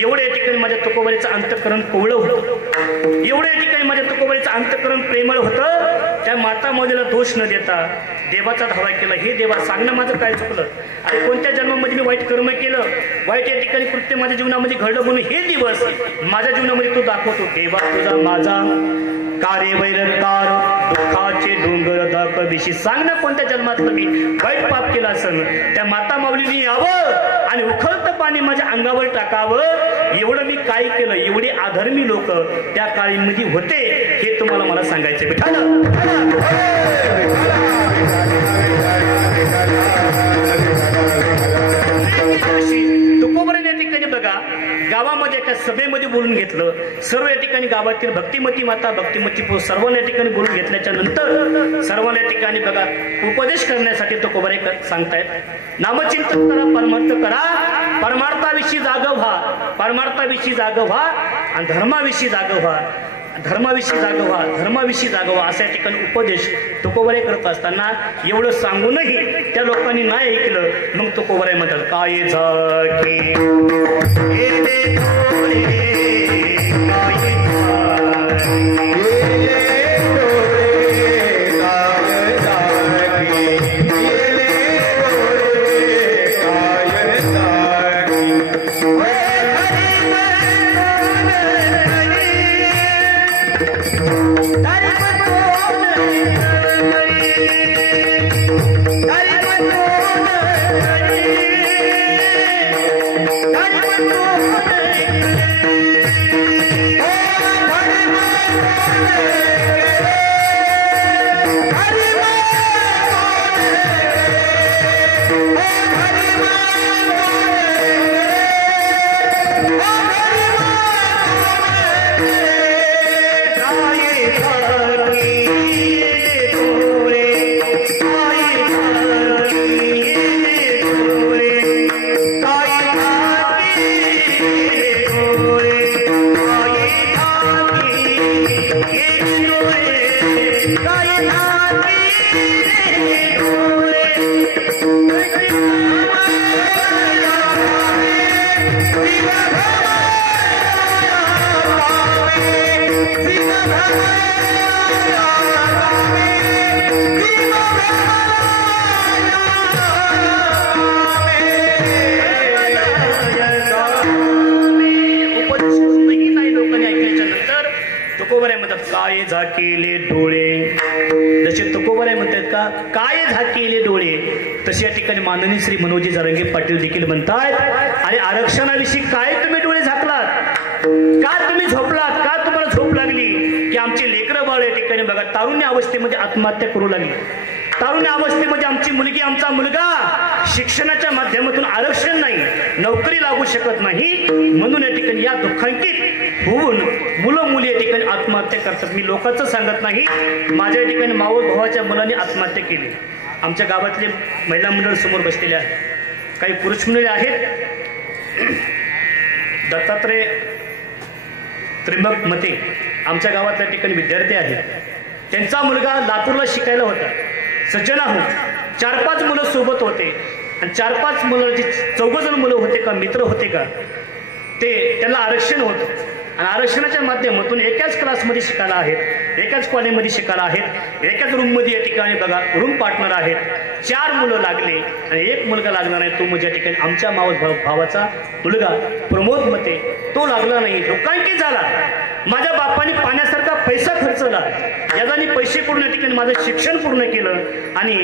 एवढे या ठिकाणी माझ्या तुकोबऱ्याचं अंतःकरण कोवळं होतं, एवढे या ठिकाणी माझ्या तुकोबऱ्याचं अंतःकरण प्रेमळ होतं. त्या माता माऊलीला दोष न देता देवाचा धावा केला. हे देवा सांग ना माझं काय चुकलं, अरे कोणत्या जन्मामध्ये मी वाईट कर्म केलं, वाईट या ठिकाणी कृत्य माझ्या जीवनामध्ये घडलं म्हणून हे दिवस माझ्या जीवनामध्ये तू दाखवतो. देवा तुझा माझा कारे वैरकार दुःखाचे डोंगर दाखविशी सांग ना कोणत्या जन्मातलं मी वाईट पाप केलं असेल. त्या माता माऊलीने यावं आणि उखळतं पाणी माझ्या अंगावर टाकावं. एवढं मी काय केलं, एवढे अधर्मी लोक त्या काळीमध्ये होते हे तुम्हाला मला सांगायचं. तुकोबऱ्याने या ठिकाणी बघा गावामध्ये एका सभेमध्ये बोलून घेतलं. सर्व या ठिकाणी गावातील भक्तिमती माता भक्तिमती सर्वांना या ठिकाणी बोलून घेतल्याच्या नंतर सर्वांना या ठिकाणी बघा उपदेश करण्यासाठी तुकोबरे सांगतायत, नामचिंतन करा, परमार्थ करा, परमार्थाविषयी जाग व्हा, परमार्थाविषयी जाग व्हा आणि धर्माविषयी जाग व्हा. धर्माविषयी जागवा अशा ठिकाणी उपदेश तुकोबराय करत असताना एवढं सांगूनही त्या लोकांनी नाही ऐकलं. मग तुकोबराय म्हणतात काय झाकी काय झाकेले डोळे. जसे तुकोबराय म्हणतात का काय झाकेले डोळे, तसे या ठिकाणी माननीय श्री मनोजी जरांगे पाटील देखील म्हणतात आणि आरक्षणाविषयी काय तुम्ही डोळे झाकलात, का तुम्ही झोपलात, का तुम्हाला झोप लागली की आमची लेकरं बाळ या ठिकाणी बघा तारुण्य अवस्थेमध्ये आत्महत्या करू लागली. तारुण्य अवस्थेमध्ये आमची मुलगी आमचा मुलगा शिक्षणाच्या माध्यमातून आरक्षण नाही, नोकरी लागू शकत नाही, म्हणून या ठिकाणी या दुःखांकित होऊन मुलं मुली या ठिकाणी आत्महत्या करतात. मी लोकांचं सांगत नाही, माझ्या ठिकाणी मावळ भावाच्या मुलांनी आत्महत्या केली. आमच्या गावातले महिला मंडळ समोर बसलेले आहेत, काही पुरुष मंडळी आहेत. दत्तात्रय त्रिंबक मते आमच्या गावातल्या ठिकाणी विद्यार्थी आहेत. त्यांचा मुलगा लातूरला शिकायला होता, सज्जनाहून 4-5 मुलं सोबत होते आणि 4-5 मुलं जे 4 जण मुलं होते का मित्र होते का ते त्यांना आरक्षण होतं आणि आरक्षणाच्या माध्यमातून एकाच क्लासमध्ये शिकायला आहेत, एकाच कॉलेजमध्ये शिकायला आहेत, एकाच रूममध्ये या ठिकाणी बघा रूम पार्टनर आहेत. 4 मुलं लागले आणि 1 मुलगा लागणार आहे, तो म्हणजे या ठिकाणी आमच्या भावाचा मुलगा प्रमोद मते, तो लागला नाही, लोकांकी झाला. माझ्या बापाने पाण्यासारखा पैसा खर्चला, याजाने पैसे करून या ठिकाणी माझं शिक्षण पूर्ण केलं आणि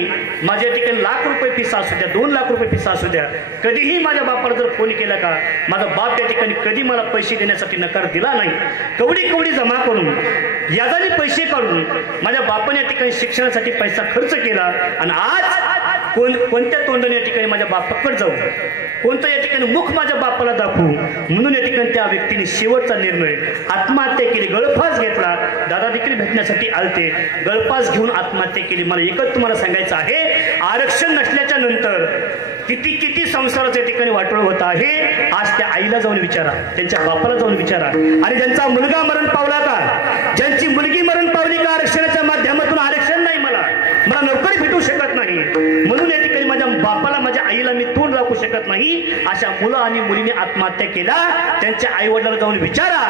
माझ्या ठिकाणी ₹1,00,000 फीस असू द्या, ₹2,00,000 फीस असू द्या, कधीही माझ्या बापाला जर फोन केला का माझा बाप या ठिकाणी कधी मला पैसे देण्यासाठी नकार दिला नाही. कवडी जमा करून याजाने पैसे काढून माझ्या बापाने या ठिकाणी शिक्षणासाठी पैसा खर्च केला आणि आज कोणत्या तोंडाने या ठिकाणी माझ्या बापाकडे जाऊ, कोणतं या ठिकाणी मुख माझ्या बापाला दाखवू, म्हणून या ठिकाणी त्या व्यक्तीने शेवटचा निर्णय आत्महत्या केली, गळफास घेतला. दादा देखील भेटण्यासाठी आलते, गळफास घेऊन आत्महत्या केली. मला एकच तुम्हाला सांगायचं आहे, आरक्षण नसल्याच्या नंतर किती संसाराच्या ठिकाणी वाटोळ होत आहे. आज त्या आईला जाऊन विचारा, त्यांच्या बापाला जाऊन विचारा, आणि ज्यांचा मुलगा मरण पावला का, ज्यांची मुलगी मरण पावली का आरक्षणाच्या माध्यमातून आरक्षण नाही, मला नोकरी भेटू शकत नाही, म्हणून या ठिकाणी माझ्या बापाला माझ्या आईला मी तोंड दाखवू शकत नाही, अशा मुलं आणि मुलीने आत्महत्या केला. त्यांच्या आई वडिलांना जाऊन विचारा,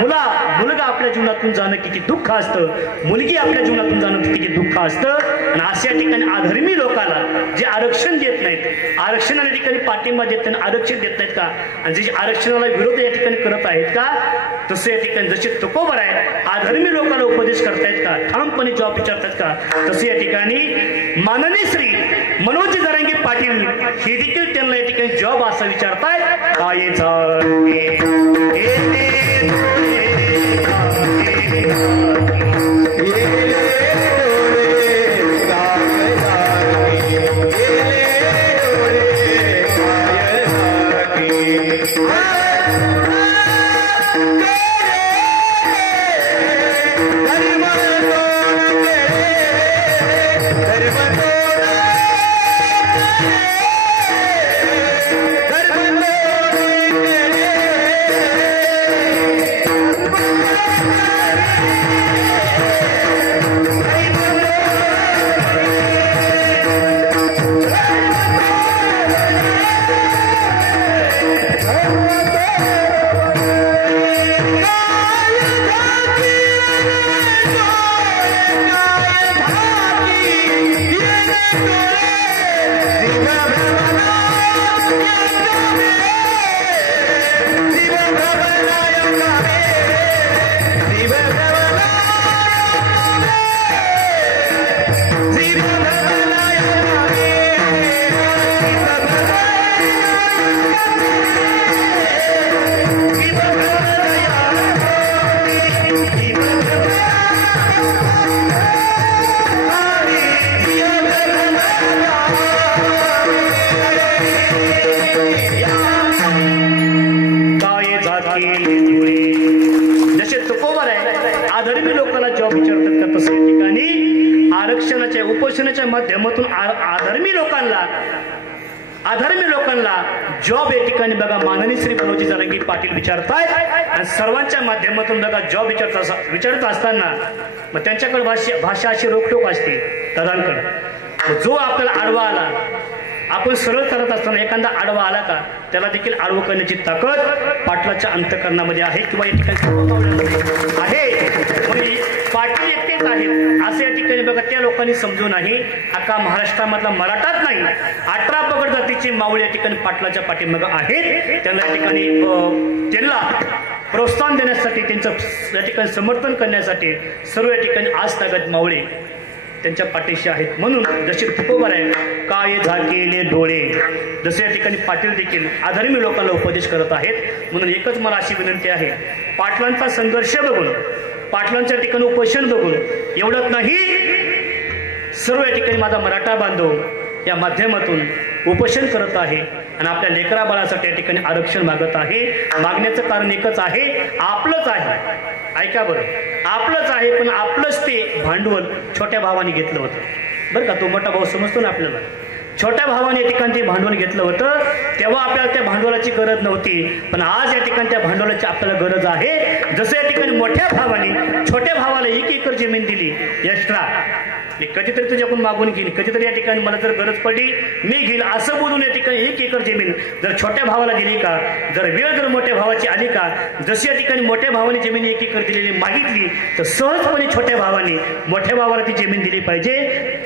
मुलगा आपल्या जीवनातून जाणं किती दुःख असतं, मुलगी आपल्या जीवनातून जाणं किती दुःख असतं. आणि अशा ठिकाणी अधर्मी लोकांना जे आरक्षण देत नाहीत, आरक्षणाच्या ठिकाणी पाठिंबा देत नाही, आरक्षण देत नाहीत का, आणि जे आरक्षणाला विरोध या ठिकाणी करत आहेत का, तसे या ठिकाणी जसे तुकोबराय अधर्मी लोकांना उपदेश करतायत का, ठामपणे जॉब विचारतात का, तसे या ठिकाणी माननीय श्री मनोजी जरांगे पाटील हे देखील त्यांना या ठिकाणी जॉब असं विचारतायत. काय Yeah. संस्थांच्या माध्यमातून अधर्मी लोकांना जॉब या ठिकाणी बघा माननीय श्री मनोजी जरांगे पाटील विचारतायत आणि सर्वांच्या माध्यमातून बघा जॉब विचारत असताना मग त्यांच्याकडे भाषा अशी रोकटोक असते तरांकडे जो आपल्याला आडवा आला आपण सरळ करत असताना एखादा आडवा आला का त्याला देखील आडवं करण्याची ताकद पाटलाच्या अंतःकरणामध्ये आहे किंवा या ठिकाणी आहे. पाटील एकटेच आहेत असं या ठिकाणी बघा त्या लोकांनी समजू नाही. अख्खा महाराष्ट्रामधला मराठाच नाही 18 पगड जातीचे मावळे या ठिकाणी पाटलाच्या पाठीमागे आहेत. त्यांना या ठिकाणी त्यांना प्रोत्साहन देण्यासाठी त्यांचं या ठिकाणी समर्थन करण्यासाठी सर्व या ठिकाणी आज तागत मावळे त्यांच्या पाठीशी आहेत. म्हणून जसे तुकोबर आहे काय झाकेले डोळे जसे या ठिकाणी पाटील देखील अधर्मी लोकांना उपदेश करत आहेत. म्हणून एकच मला अशी विनंती आहे पाटलांचा संघर्ष बघून पाटलांच्या ठिकाणी उपोषण बघून एवढंच नाही सर्व या ठिकाणी माझा मराठा बांधव या माध्यमातून उपोषण करत आहे आणि आपल्या लेकरा बाळासाठी या ठिकाणी आरक्षण मागत आहे. मागण्याचं कारण एकच आहे आपलंच आहे. ऐका बरं आपलंच आहे पण आपलंच ते भांडवल छोट्या भावाने घेतलं होतं बरं का. तो मोठा भाऊ समजतो ना आपल्याला. छोट्या भावाने या ठिकाणी ते भांडवल घेतलं होतं तेव्हा आपल्याला त्या भांडवलाची गरज नव्हती पण आज या ठिकाणी त्या भांडवलाची आपल्याला गरज आहे. जसं या ठिकाणी मोठ्या भावाने छोट्या भावाला 1 एकर जमीन दिली एक्स्ट्रा मी कधीतरी तुझ्याकडून मागून घेईन कधीतरी या ठिकाणी मला जर गरज पडली मी घेईल असं बोलून या ठिकाणी 1 एकर जमीन जर छोट्या भावाला दिली का जर वेळ जर मोठ्या भावाची आली का जशी या ठिकाणी मोठ्या भावाने जमीन 1 एकर दिलेली मागितली तर सहजपणे छोट्या भावाने मोठ्या भावाला ती जमीन दिली पाहिजे.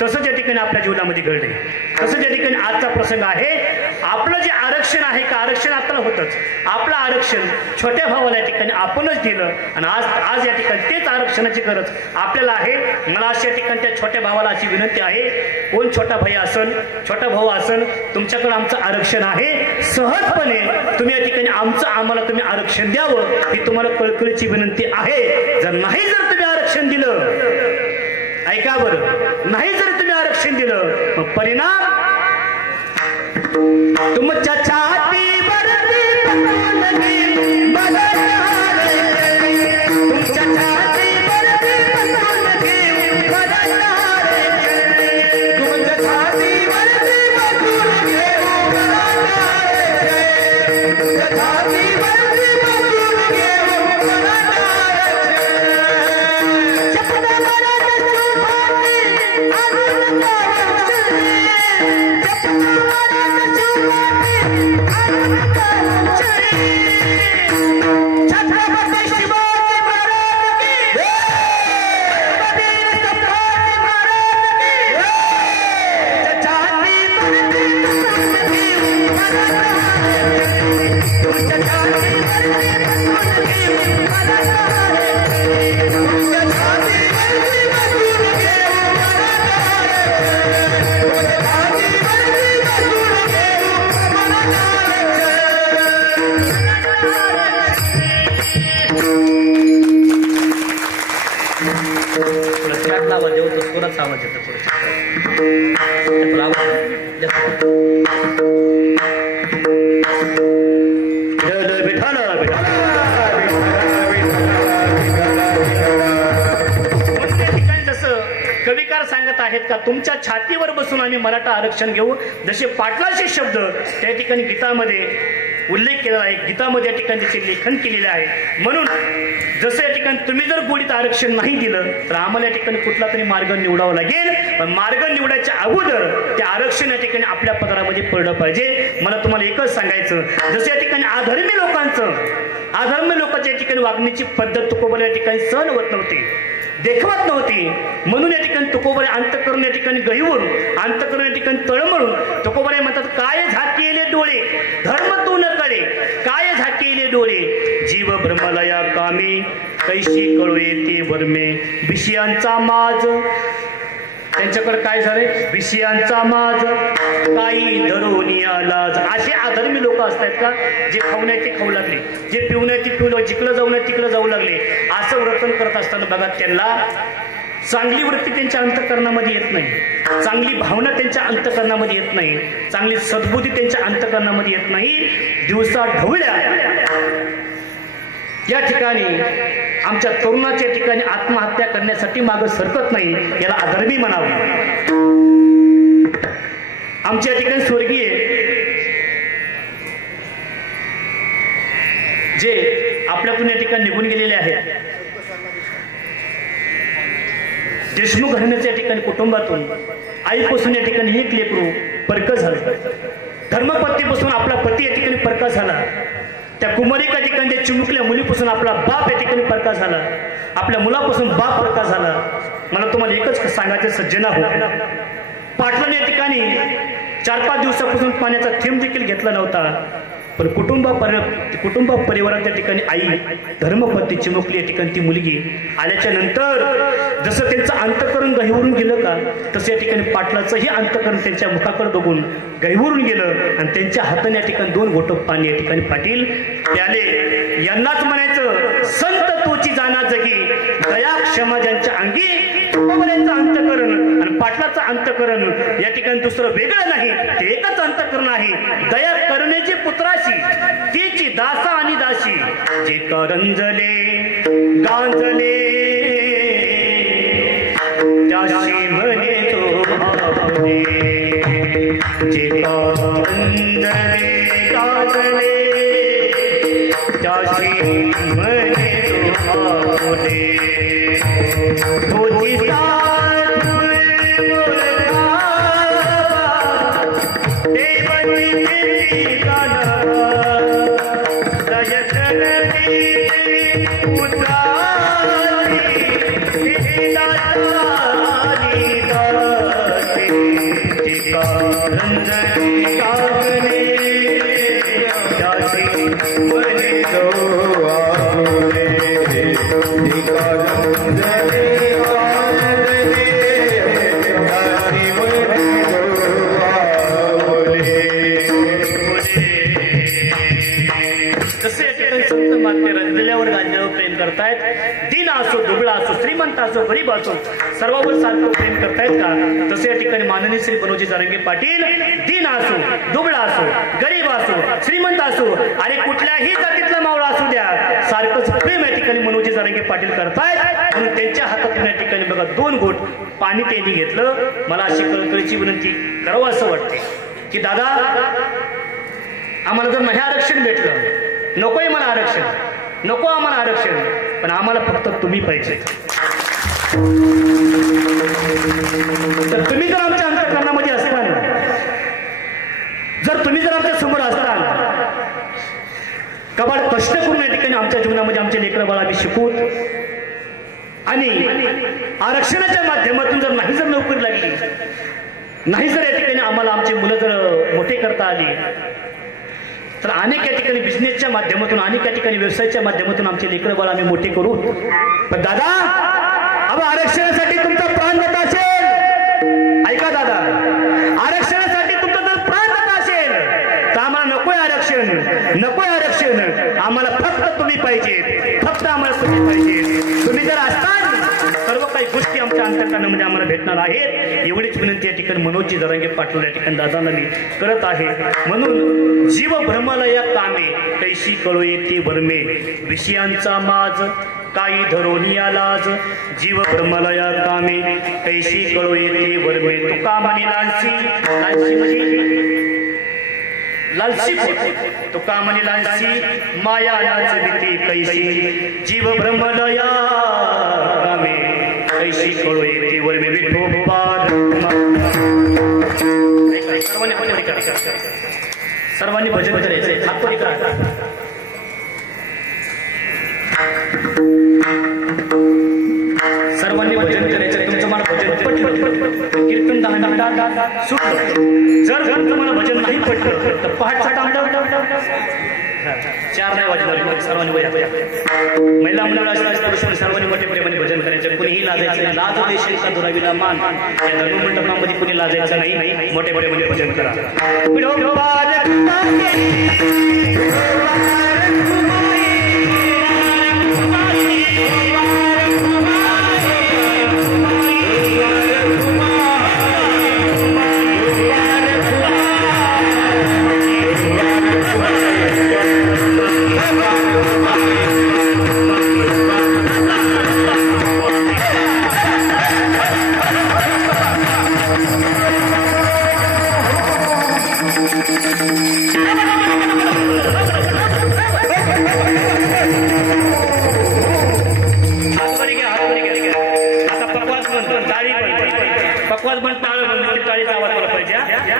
तसंच या ठिकाणी आपल्या जीवनामध्ये घडले. तसंच या ठिकाणी आजचा प्रसंग आहे. आपलं जे आरक्षण आहे का आरक्षण आपल्याला होतच आपलं आरक्षण छोट्या भावाला या ठिकाणी आपणच दिलं आणि आज या ठिकाणी तेच आरक्षणाची गरज आपल्याला आहे. मला अशा ठिकाणी त्या छोट्या भावाला अशी विनंती आहे कोण छोटा भाई असन छोटा भाऊ असन तुमच्याकडे आमचं आरक्षण आहे सहजपणे तुम्ही या ठिकाणी आम्हाला तुम्ही आरक्षण द्यावं ही तुम्हाला कळकळीची विनंती आहे. जर तुम्ही आरक्षण दिलं ऐका बरं नाही जर तुम्ही आरक्षण दिलं मग परिणाम तुमच्या छातीवरती तुमच्या छातीवर बसून आम्ही मराठा आरक्षण घेऊ जसे पाटलाचे शब्द त्या ठिकाणी गीतामध्ये उल्लेख केलेला आहे. गीतामध्ये या ठिकाणी त्याचे लेखन केलेले आहे. म्हणून जसं या ठिकाणी तुम्ही जर गोडीत आरक्षण नाही दिलं तर आम्हाला या ठिकाणी कुठला तरी मार्ग निवडावा लागेल. पण मार्ग निवडायच्या अगोदर ते आरक्षण या ठिकाणी आपल्या पदरामध्ये पडलं पाहिजे. मला तुम्हाला एकच सांगायचं जसं या ठिकाणी अधर्मी लोकांच्या या ठिकाणी वागण्याची पद्धत तुकोबा या ठिकाणी सहन होत नव्हती देखवत नव्हती. म्हणून या ठिकाणी तुकोबा अंतःकरण या ठिकाणी गहिवून अंतःकरण या ठिकाणी तळमळून तुकोबा म्हणतात काय झाकेले डोळे धर्म तू न कळे काय झाकेले डोळे जीव भ्रमलया कामी कैशी कळू येते वर्मे विषयांचा माज. त्यांच्याकडे काय झाले विषयांचा माज काही धरून लाज. असे अधर्मी लोक असतात का जे खावण्यात ते खाऊ लागले जे पिवण्यात ते पिवलं जिकडं जाऊ नये तिकडं जाऊ लागले. असं वर्तन करत असताना बघा त्यांना चांगली वृत्ती त्यांच्या अंतःकरणामध्ये येत नाही चांगली भावना त्यांच्या अंतःकरणामध्ये येत नाही चांगली सद्बुद्धी त्यांच्या अंतःकरणामध्ये येत नाही. दिवसा ढवळ्या या ठिकाणी आमच्या तरुणाच्या ठिकाणी आत्महत्या करण्यासाठी मागे सरकत नाही याला अधर्मी म्हणावं. आमच्या या ठिकाणी स्वर्गीय जे आपल्यातून या ठिकाणी निघून गेलेले आहेत, देशमुख घराण्याच्या या ठिकाणी कुटुंबातून आईपासून या ठिकाणी एक लेकरू परकस झालं, धर्मपत्नीपासून आपला पती या ठिकाणी परका झाला, त्या कुमारिका ठिकाणी त्या चिमुकल्या मुलीपासून आपला बाप या ठिकाणी परका झाला, आपल्या मुलापासून बाप परका झाला. मला तुम्हाला एकच सांगायचं सज्जना हो, पाटलाने या ठिकाणी 4-5 दिवसापासून पाण्याचा थेंब देखील घेतला नव्हता. पण कुटुंब परिवारात त्या ठिकाणी आई धर्मपत्नी चिमुकली या ठिकाणी ती मुलगी आल्याच्या नंतर जसं त्यांचं अंतकरण गहिवरून गेलं का, तसं या ठिकाणी पाटलाचंही अंतकरण त्यांच्या मुखाकडे बघून गहिवरून गेलं आणि त्यांच्या हाताने या ठिकाणी 2 घोट पाणी या ठिकाणी पाटील प्याले. यांनाच म्हणायचं संत तोची जाना जगी, दया क्षमा ज्यांच्या अंगी, तुकोबऱ्यांचं अंतकरण आणि पाटलाचं अंतकरण या ठिकाणी दुसरं वेगळं नाही, ते एकच अंतकरण आहे. दया करण्याची पुत्राशी तिची दासा आणि दासी, जे करंजले गांजले त्याशी म्हणे तो भावने, जे करंजले गांजले त्याशी म्हणे तो भावने. तोची दिन असो दुबळा असो श्रीमंत असो गरीब असो सर्वांवर सारखं प्रेम करतायत का, तसे या ठिकाणी माननीय श्री बनोजी जरांगे पाटील दिन असो दुबळा असो गरीब असो श्रीमंत असो आणि कुठल्याही जातीतला मावळा असू द्या, सारखंच प्रेम या ठिकाणी मनोजी जरांगे पाटील करतायत. म्हणून त्यांच्या हातातून या ठिकाणी बघा 2 घोट पाणी त्यांनी घेतलं. मला अशी कळकळीची विनंती करावं असं वाटते की दादा, आम्हाला जर नाही आरक्षण भेटलं, नकोय मला आरक्षण, नको आम्हाला आरक्षण, पण आम्हाला फक्त तुम्ही पाहिजे. तर तुम्ही जर आमच्या अंतःकरणामध्ये असताल, जर तुम्ही जर आमच्या समोर असताल, कबाड कष्ट करून या ठिकाणी आमच्या जीवनामध्ये आमचे लेकरं बाळ आम्ही शिकवून आणि आरक्षणाच्या माध्यमातून जर नाही जर नोकरी लागली, नाही जर या ठिकाणी आम्हाला आमची मुलं जर मोठे करता आली, तर अनेक या ठिकाणी बिझनेसच्या माध्यमातून अनेक या ठिकाणी व्यवसायाच्या माध्यमातून आमचे लेकरं बाळ आम्ही मोठे करू. पण दादा, अब आरक्षणासाठी तुमचा प्राण जात असेल, ऐका दादा, आरक्षणासाठी तुमचा जर प्राण जात असेल तर आम्हाला नकोय आरक्षण, नकोय आरक्षण, आम्हाला फक्त तुम्ही पाहिजे, फक्त आम्हाला तुम्ही पाहिजे. तुम्ही जर असताल सर्व काही गोष्टी आमच्या अंतःकरणामध्ये आम्हाला भेटणार आहेत. एवढीच विनंती या ठिकाणी मनोजी जरांगे पाटील या ठिकाणी दादांना मी करत आहे. म्हणून जीव भ्रमलया कामे कैशी कळू येते भरमे, विषयांचा माज काही धरोनिया लाज, जीव भ्रमलया कामे कैशी कळू येते भरमे. तुका म्हणे लालसी, लालसी म्हणजे लालसी, तुका म्हणे लालसी, माया लाच भीती कैशी, जीव भ्रमलया कामे कैशी कळू येते भरमे. विठोबा सर्वांनी भजन करायचंय, हातोडी करा. सर्वांनी भजन करायचंय. तुमचं मला भजन पटलं कीर्तन 10 मिनिटात सुटलं. जर तुम्हाला भजन नाही पटलं तर पहाटचा तांडव 4 नाही वाजणार. सर्वांनी महिला मंडळ असल्यास सर्वांनी मोठे प्रेमाने भजन करायचं. कुणीही लाजायचं नाही. लाज देशील का दुरावीला मान, या धर्ममंडपामध्ये कुणी लाजायचं नाही. मोठे प्रेमाने भजन करा.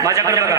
माझ्याकडे बघा.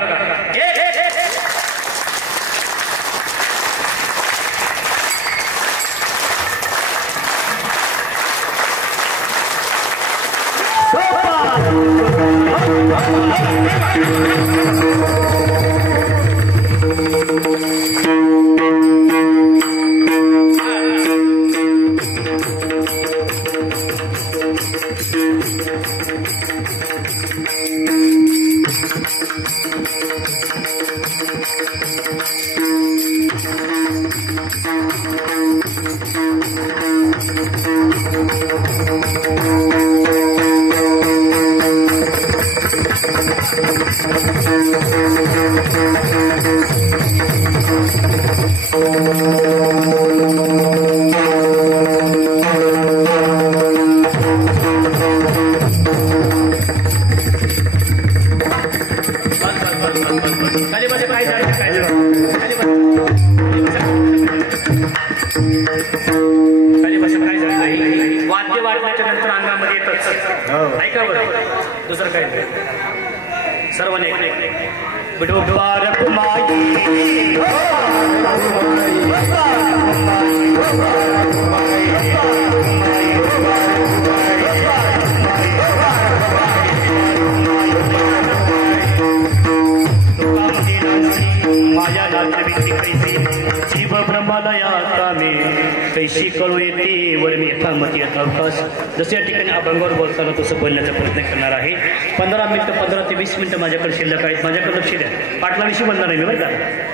वाद्य वाटण्याच्या नंतर अंगामध्ये येतच. ऐका बरं, दुसरं काय नाही. सर्वांनी विठोबार माझ्या नाचविती कैसी जीव ब्रह्मालया कामे कैशी कळू येते वर मी यथामती अवकाश. जसं या ठिकाणी अभंगावर बोलताना तसं बोलण्याचा प्रयत्न करणार आहे. 15 मिनिटं 15 ते 20 मिनिटं माझ्याकडे शिल्लक आहेत. माझ्याकडे लक्ष द्या. पाटलाविषयी बोलणार आहे मी बरं का.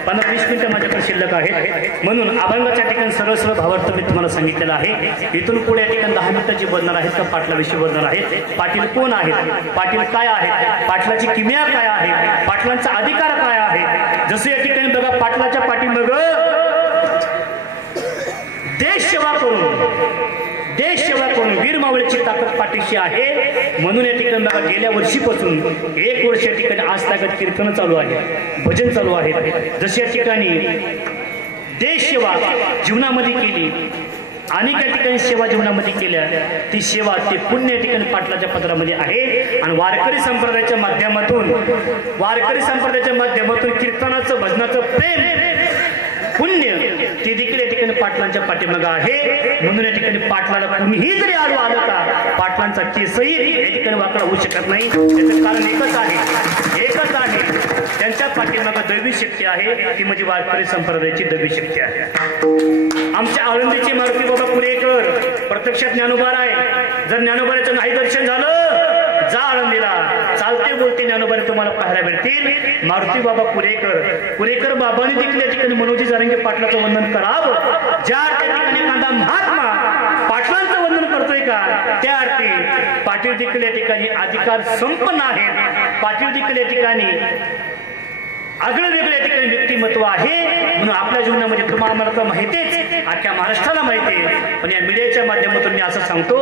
15-20 मिनिटं माझ्याकडे शिल्लक आहेत. म्हणून अभंगाच्या ठिकाणी सरळ सरळ भावार्थ मी तुम्हाला सांगितलेलं आहे. इथून पुढे या ठिकाणी 10 मिनिटाची बोलणार आहेत का पाटलाविषयी बोलणार आहेत. पाटील कोण आहेत, पाटील काय आहेत, पाटलाची किमया काय आहे, पाटलांचा अधिकार काय आहे. जसं या ठिकाणी बघा, पाटलाच्या पाठीमाग देश सेवा करून वीर मावळीची ताकद पाठीशी आहे. म्हणून या ठिकाणी बघा, गेल्या वर्षीपासून 1 वर्ष या ठिकाणी आज ताकद कीर्तन चालू आहे, भजन चालू आहे. जशी या ठिकाणी देश सेवा जीवनामध्ये केली, अनेक या ठिकाणी सेवा जीवनामध्ये केल्या, ती सेवा ते पुण्य या ठिकाणी पाटलाच्या पत्रामध्ये आहे. आणि वारकरी संप्रदायाच्या माध्यमातून कीर्तनाचं भजनाचं प्रेम पुण्य ते देखील या ठिकाणी पाटलांच्या पाठीमागं आहे. म्हणून या ठिकाणी पाटलाला कुणीही जरी आडू आलं का पाटलांचा केसही या ठिकाणी वाकडा होऊ शकत नाही. त्याचं कारण एकच आहे, त्यांच्या पाठीमागं दैवी शक्ती आहे, ती म्हणजे वारकरी संप्रदायाची दैवी शक्ती आहे. आमच्या आळंदीचे मारुती बाबा कुरेकर प्रत्यक्षात ज्ञानोबार आहे. जर ज्ञानोबाराचं नाही दर्शन झालं, जा आळंदीला, चालते बोलते ज्ञानोबारे तुम्हाला पाहायला भेटतील. मारुती बाबा कुरेकर बाबांनी देखील या ठिकाणी मनोजी जारंगे पाटलाचं वंदन करावं. ज्या ठिकाणी एखादा महात्मा पाटलांचं वंदन करतोय का, त्या अर्थी पाटील देखील या ठिकाणी अधिकार संपन्न आहेत. पाटील देखील या ठिकाणी आगळं वेगळं या ठिकाणी व्यक्तिमत्व आहे. म्हणून आपल्या जीवनामध्ये तुम्हाला तर माहितीच, अख्ख्या महाराष्ट्राला माहिती आहे. पण या मीडियाच्या माध्यमातून मी असं सांगतो,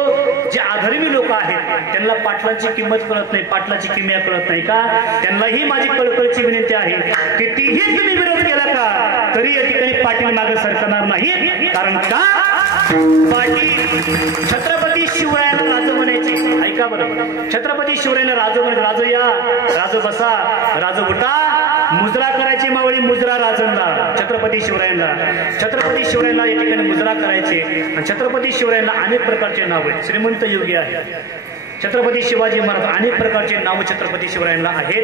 जे आधर्मी लोक आहेत त्यांना पाटलांची किंमत कळत नाही, पाटलाची किमया कळत नाही का, त्यांनाही माझी कळकळीची विनंती आहे की तीही तुम्ही विरोध केला का तरी या ठिकाणी पाटील मागे सरकणार नाही. कारण का, पाटील छत्रपती शिवरायांना राज म्हणायचे. ऐका बरं, छत्रपती शिवरायांना राज म्हणायचे. राज या, राज बसा, राज उठा, मुजरा करायची मावळी, मुजरा राजांना, छत्रपती शिवरायांना या ठिकाणी मुजरा करायचे. आणि छत्रपती शिवरायांना अनेक प्रकारचे नाव आहेत. श्रीमंत योगी आहे छत्रपती शिवाजी महाराज, अनेक प्रकारचे नाव छत्रपती शिवरायांना आहेत,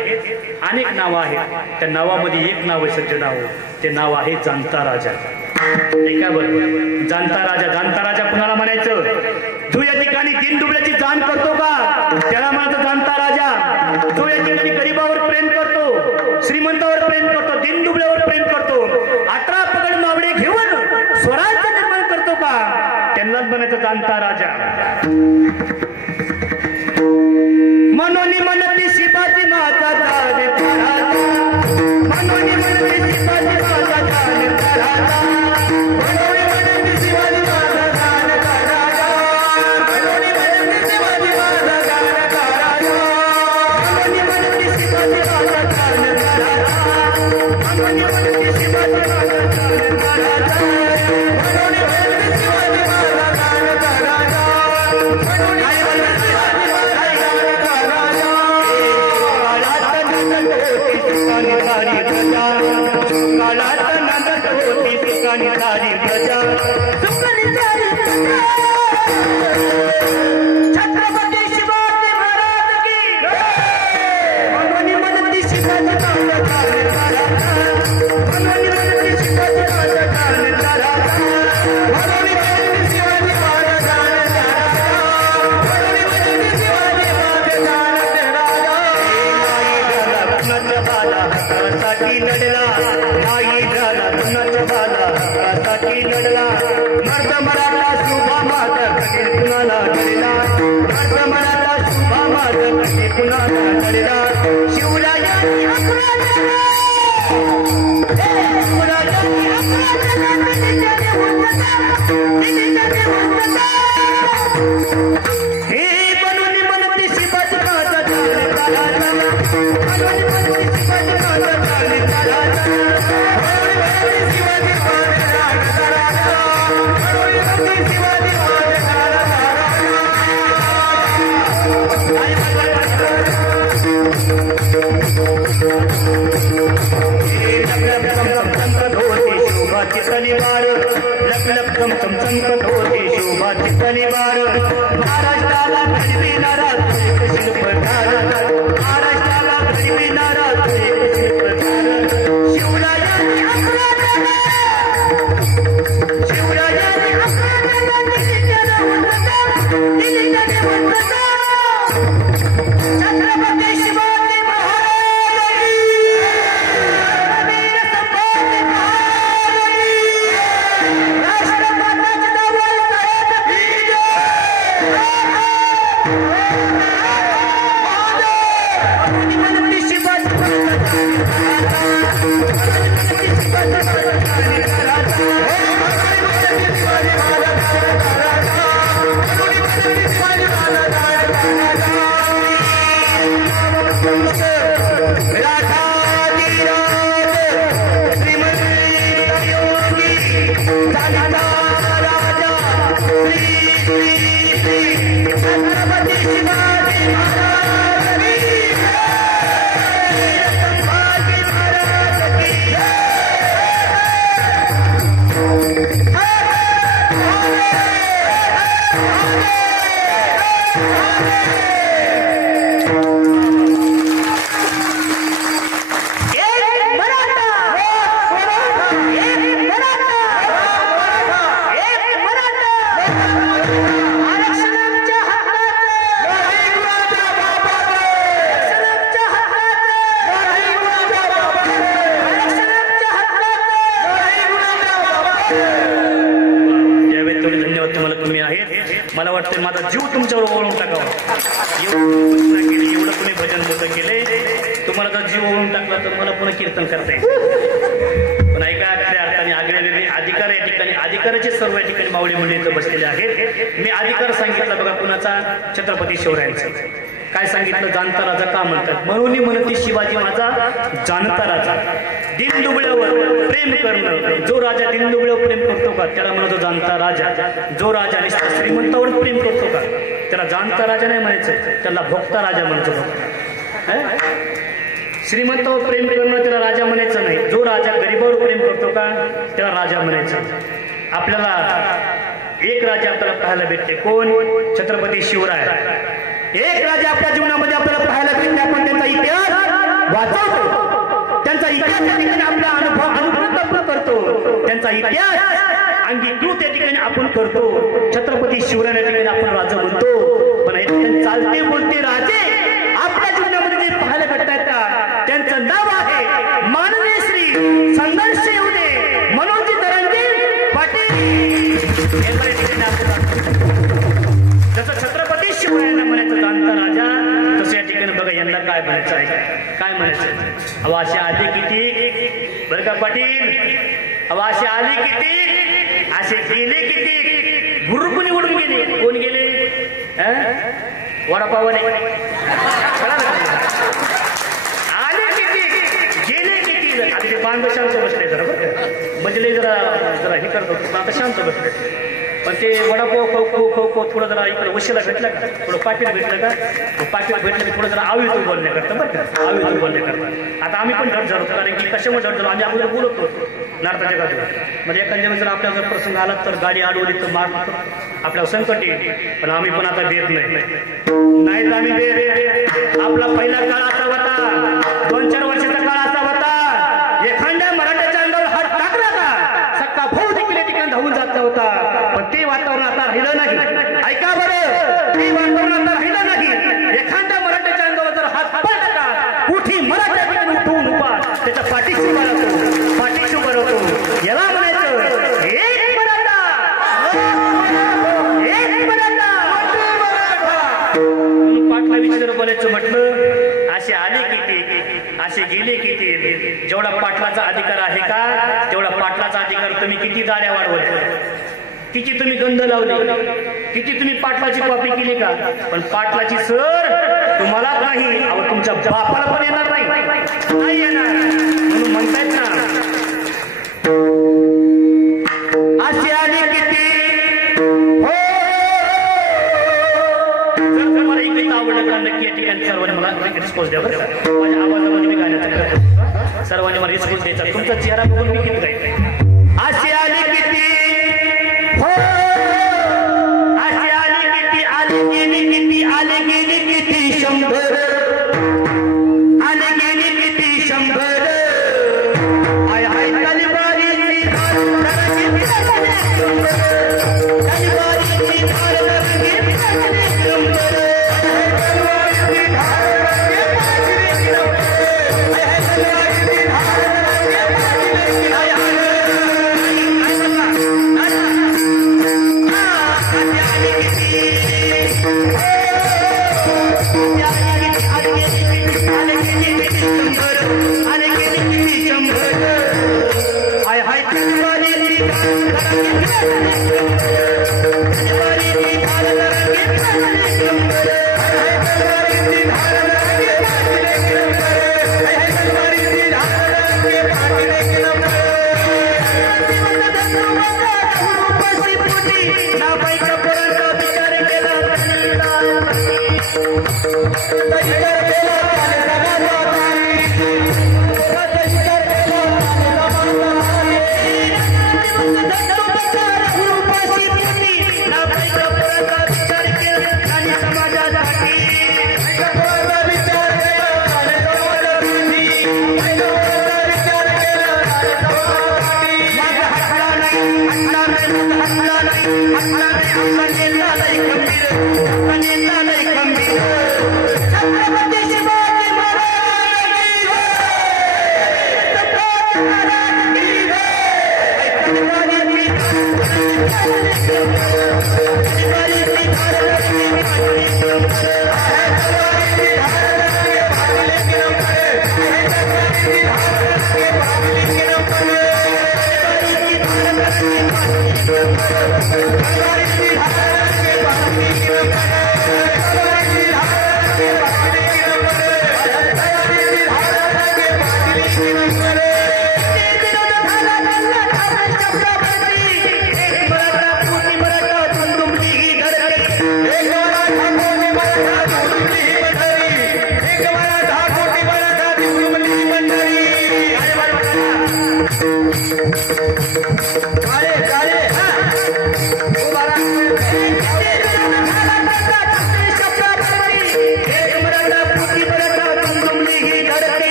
अनेक नावं आहेत. त्या नावामध्ये एक नाव आहे, सज्ज नाव, ते नाव आहे जाणता राजा. ऐका बरं, जाणता राजा कुणाला म्हणायचं, जो या ठिकाणी दीनदुबळ्याची जाण करतो का त्याला म्हणायचं जाणता राजा. जो या ठिकाणी गरीबावर प्रेम करतो, श्रीमंतावर प्रेम करतो, दीनदुबळ्यावर प्रेम करतो, 18 पगड मावळे घेऊन स्वराज्य निर्माण करतो का त्यांनाच म्हणायचं जाणता राजा. मनोनी म्हणती शिवाजी माझा जाणे पराजा, मनोनी म्हणती शिवाजी माझा जाणे पराजा, मनोनी म्हणती शिवाजी माझा जाणे पराजा, मनोनी म्हणती शिवाजी माझा जाणे पराजा, मनोनी म्हणती शिवाजी माझा जाणे पराजा, मनोनी म्हणती शिवाजी माझा जाणे पराजा, मनोनी म्हणती शिवाजी माझा जाणे पराजा, मनोनी म्हणती शिवाजी माझा जाणे पराजा. सारी प्रजा काळात नांदत होती सुखानी सारी प्रजा सुखानी सारी प्रजा छत्रपती शिवाजी महाराज की मनोनी मनती शिवाजी लढला नाही झाला कुणाचा बाला साठी लढला मर्द मराठा शुभा माझा कधी कुणाला लढला मर्द मराठा शुभा माझा कधी कुणाला लढला शिवरायांनी हे बनवली मनती शिवाजी माझा शनिवार लप चमचमकत होते शोभाची शनिवार महाराष्ट्राला घडविणारा शिल्पकार महाराष्ट्राला घडविणारा शिल्पकार शिवरायांनी छत्रपती शिवाजी मला वाटतं माझा जीव तुमच्यावर ओळून टाकावा एवढं तुम्ही भजन मोठं केले तुम्हाला जर जीव ओळून टाकला तर मला पुन्हा कीर्तन करता येईल पण ऐका त्या अर्थाने आगळे वेगळे अधिकार या ठिकाणी अधिकाराचे सर्व या ठिकाणी माऊली मंडळी इथं बसलेले आहेत मी अधिकार सांगितला बघा कुणाचा छत्रपती शिवरायांचा काय सांगितलं जाणता राजा का म्हणतात म्हणून म्हणते शिवाजी माझा जाणता राजा दिनदुबळ्यावर प्रेम करणं जो राजा दिनदुबळ्यावर प्रेम करतो का त्याला म्हणतो जाणता राजा जो राजा श्रीमंतावर प्रेम करतो का त्याला जाणता राजा नाही म्हणायचं त्याला भोगता राजा म्हणतो श्रीमंतावर प्रेम करणं त्याला राजा म्हणायचं नाही जो राजा गरीबावर प्रेम करतो का त्याला राजा म्हणायचं आपल्याला एक राजा आपल्याला पाहायला भेटते कोण छत्रपती शिवराय एक राजा आपल्या जीवनामध्ये आपल्याला पाहायला भेटते आपण त्यांचा इतिहास वाचवतो त्यांचा इतिहास या ठिकाणी आपला अनुभव करतो त्यांचा इतिहास अंगीकृत या ठिकाणी आपण करतो छत्रपती शिवराय या ठिकाणी आपण राजा म्हणतो पण हे चालते बोलते राजे आपल्या जीवनामध्ये जे पाहायला भेटतात त्यांचं नाव आहे माननीय श्री संघर्ष येऊ दे मनोजी तरंगे पाटील जसं छत्रपती शिवरायांना म्हणायचं जाणता राजा तसं या ठिकाणी बघा यांना काय म्हणायचं आहे काय म्हणायचं अहो असे आले किती बरं का पाटील अहो असे आले किती असे गेले किती गुरुकुणी उडून गेले कोण गेले वडापावने आले किती गेले किती आता ते 5 वर्षांचं बसले जरा बरं बजले जरा जरा हे करत होतो आता शांत बसले पण ते वडापाव खो खो खो खो थोडं जरा इकडे वशीला भेटलं का थोडं पाकिट भेटलं का पाकिट भेटलं की थोडं जरा आवीतून बोलण्या करतं बरं का आवीतून बोलण्या करता आता आम्ही पण धड झालो कारण की कशामुळे धड झालो आम्ही अगोदर बोलत होतो नारदाच्या गाजून म्हणजे एखाद्या वेळेस जर आपल्याला जर प्रसंग आला तर गाडी अडवली तर मारतो आपल्याला संकट येईल पण आम्ही पण आता देत नाही तर आम्ही देत आपला पहिला काळ असा होता 2-4 वर्षाचा काळ असा होता एखाद्या मराठ्याच्या अंगावर हात टाकला का सक्का भाऊ देखील ठिकाणी धावून जात होता पण ते वातावरण आता राहिलं नाही ऐका बरं ते वातावरण आता राहिलं नाही एखाद्या मराठ्याच्या अंगावर जर हात पडला का कुठे मराठा ठिकाणी उठवून उभा त्याच्या पाठीशी उभा राहतो याला म्हणायचं एक मराठा पाटला विचार बोलायचं म्हटलं असे आले किती असे गेले किती जेवढा पाटलाचा अधिकार आहे का तेवढा पाटलाचा अधिकार तुम्ही किती दाड्या वाढवल्या किती तुम्ही गंध लावले किती तुम्ही पाटलाची कॉपी केली का पण पाटलाची सर तुम्हाला नाही अहो तुमच्या बापाला पण येणार नाही येणार म्हणून म्हणतायत ना असे आले किती हो जर तुम्हाला एक गीत आवडलं का नक्की या ठिकाणी सर्वांनी मला रिस्पॉन्स द्या बरं का माझ्या आवाजामध्ये मी गाण्याचा करतो सर्वांनी मला रिस्पॉन्स द्यायचा तुमचा चेहरा बघून मी गीत गायचं असे आले किती हो असे आले किती आले गेले किती आले गेले किती 100 आले गेले किती 100 हाय हाय तलवारीची धार तरंगे तलवारीची धार तरंगे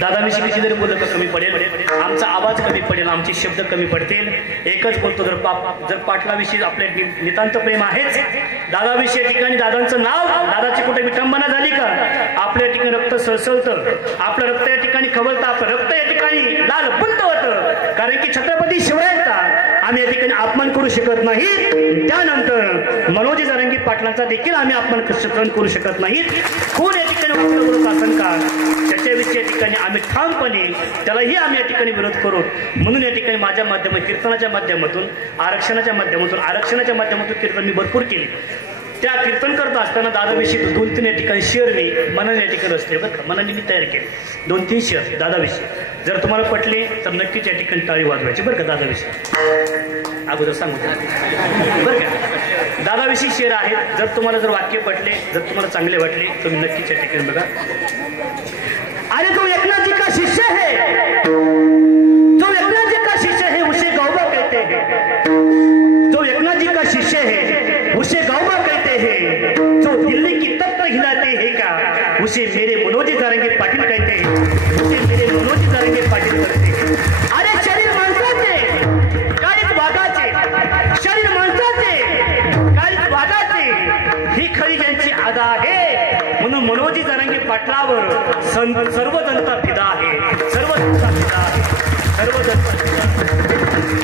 दादाविषयी किती जरी बोललं तर कमी पडेल, आमचा आवाज कमी पडेल, आमचे शब्द कमी पडतील. एकच बोलतो, जर पाटलाविषयी आपले नितांत प्रेम आहेच, दादाविषयी ठिकाणी दादांचं नाव, दादाची कुठे विटंबना झाली का? आपल्या ठिकाणी रक्त सळसळतं, आपलं रक्त या ठिकाणी खवळतं, आपलं रक्त या ठिकाणी लाल बुंद होतं, कारण की छत्रपती शिवरायांचा आम्ही या ठिकाणी अपमान करू शकत नाही. त्यानंतर मनोजी जरांगे पाटलांचा देखील आम्ही अपमान करू शकत नाही. कोण या ठिकाणी असेल का त्याच्याविषयी या ठिकाणी आम्ही ठामपणे त्यालाही आम्ही या ठिकाणी विरोध करू. म्हणून या ठिकाणी माझ्या माध्यमातून, कीर्तनाच्या माध्यमातून, आरक्षणाच्या माध्यमातून कीर्तन मी भरपूर केले. त्या कीर्तन करत असताना दादाविषयी 2-3 या ठिकाणी शेअर मी मनाने या ठिकाणी असले बरं का, मनाने मी तयार केले 2-3 शेअर दादाविषयी. जर तुम्हाला पटले तर नक्कीच या ठिकाणी टाळी वाजवायची बरं का. दादाविषयी अगोदर सांगू बरं का, दादाविषयी शेअर आहेत. जर वाक्य पटले, जर तुम्हाला चांगले वाटले तुम्ही नक्कीच या ठिकाणी बघा. अरे तो एकनाथ जी का शिष्य है, जो एकनाथ जी का शिष्य है उसे गौबा कहते हैं, जो एकनाथ जी का शिष्य है उसे गौबा कहते हैं, जो दिल्ली की तख्त हिलाते हैं का उसे मेरे मनोजी जरांगे पाटील कहते हैं, उसे मेरे मनोजी जरांगे पाटील कहते हैं. अरे शरीर माणसाचे काळीच वाघाचे, शरीर माणसाचे काळीच वाघाचे, ही खरी ज्यांची आदा आहे. म्हणून मनोजी जरांगे पाटलावर सर्व जनता फिदा आहे, सर्व जनता फिदा आहे, सर्व जनता फिदा आहे.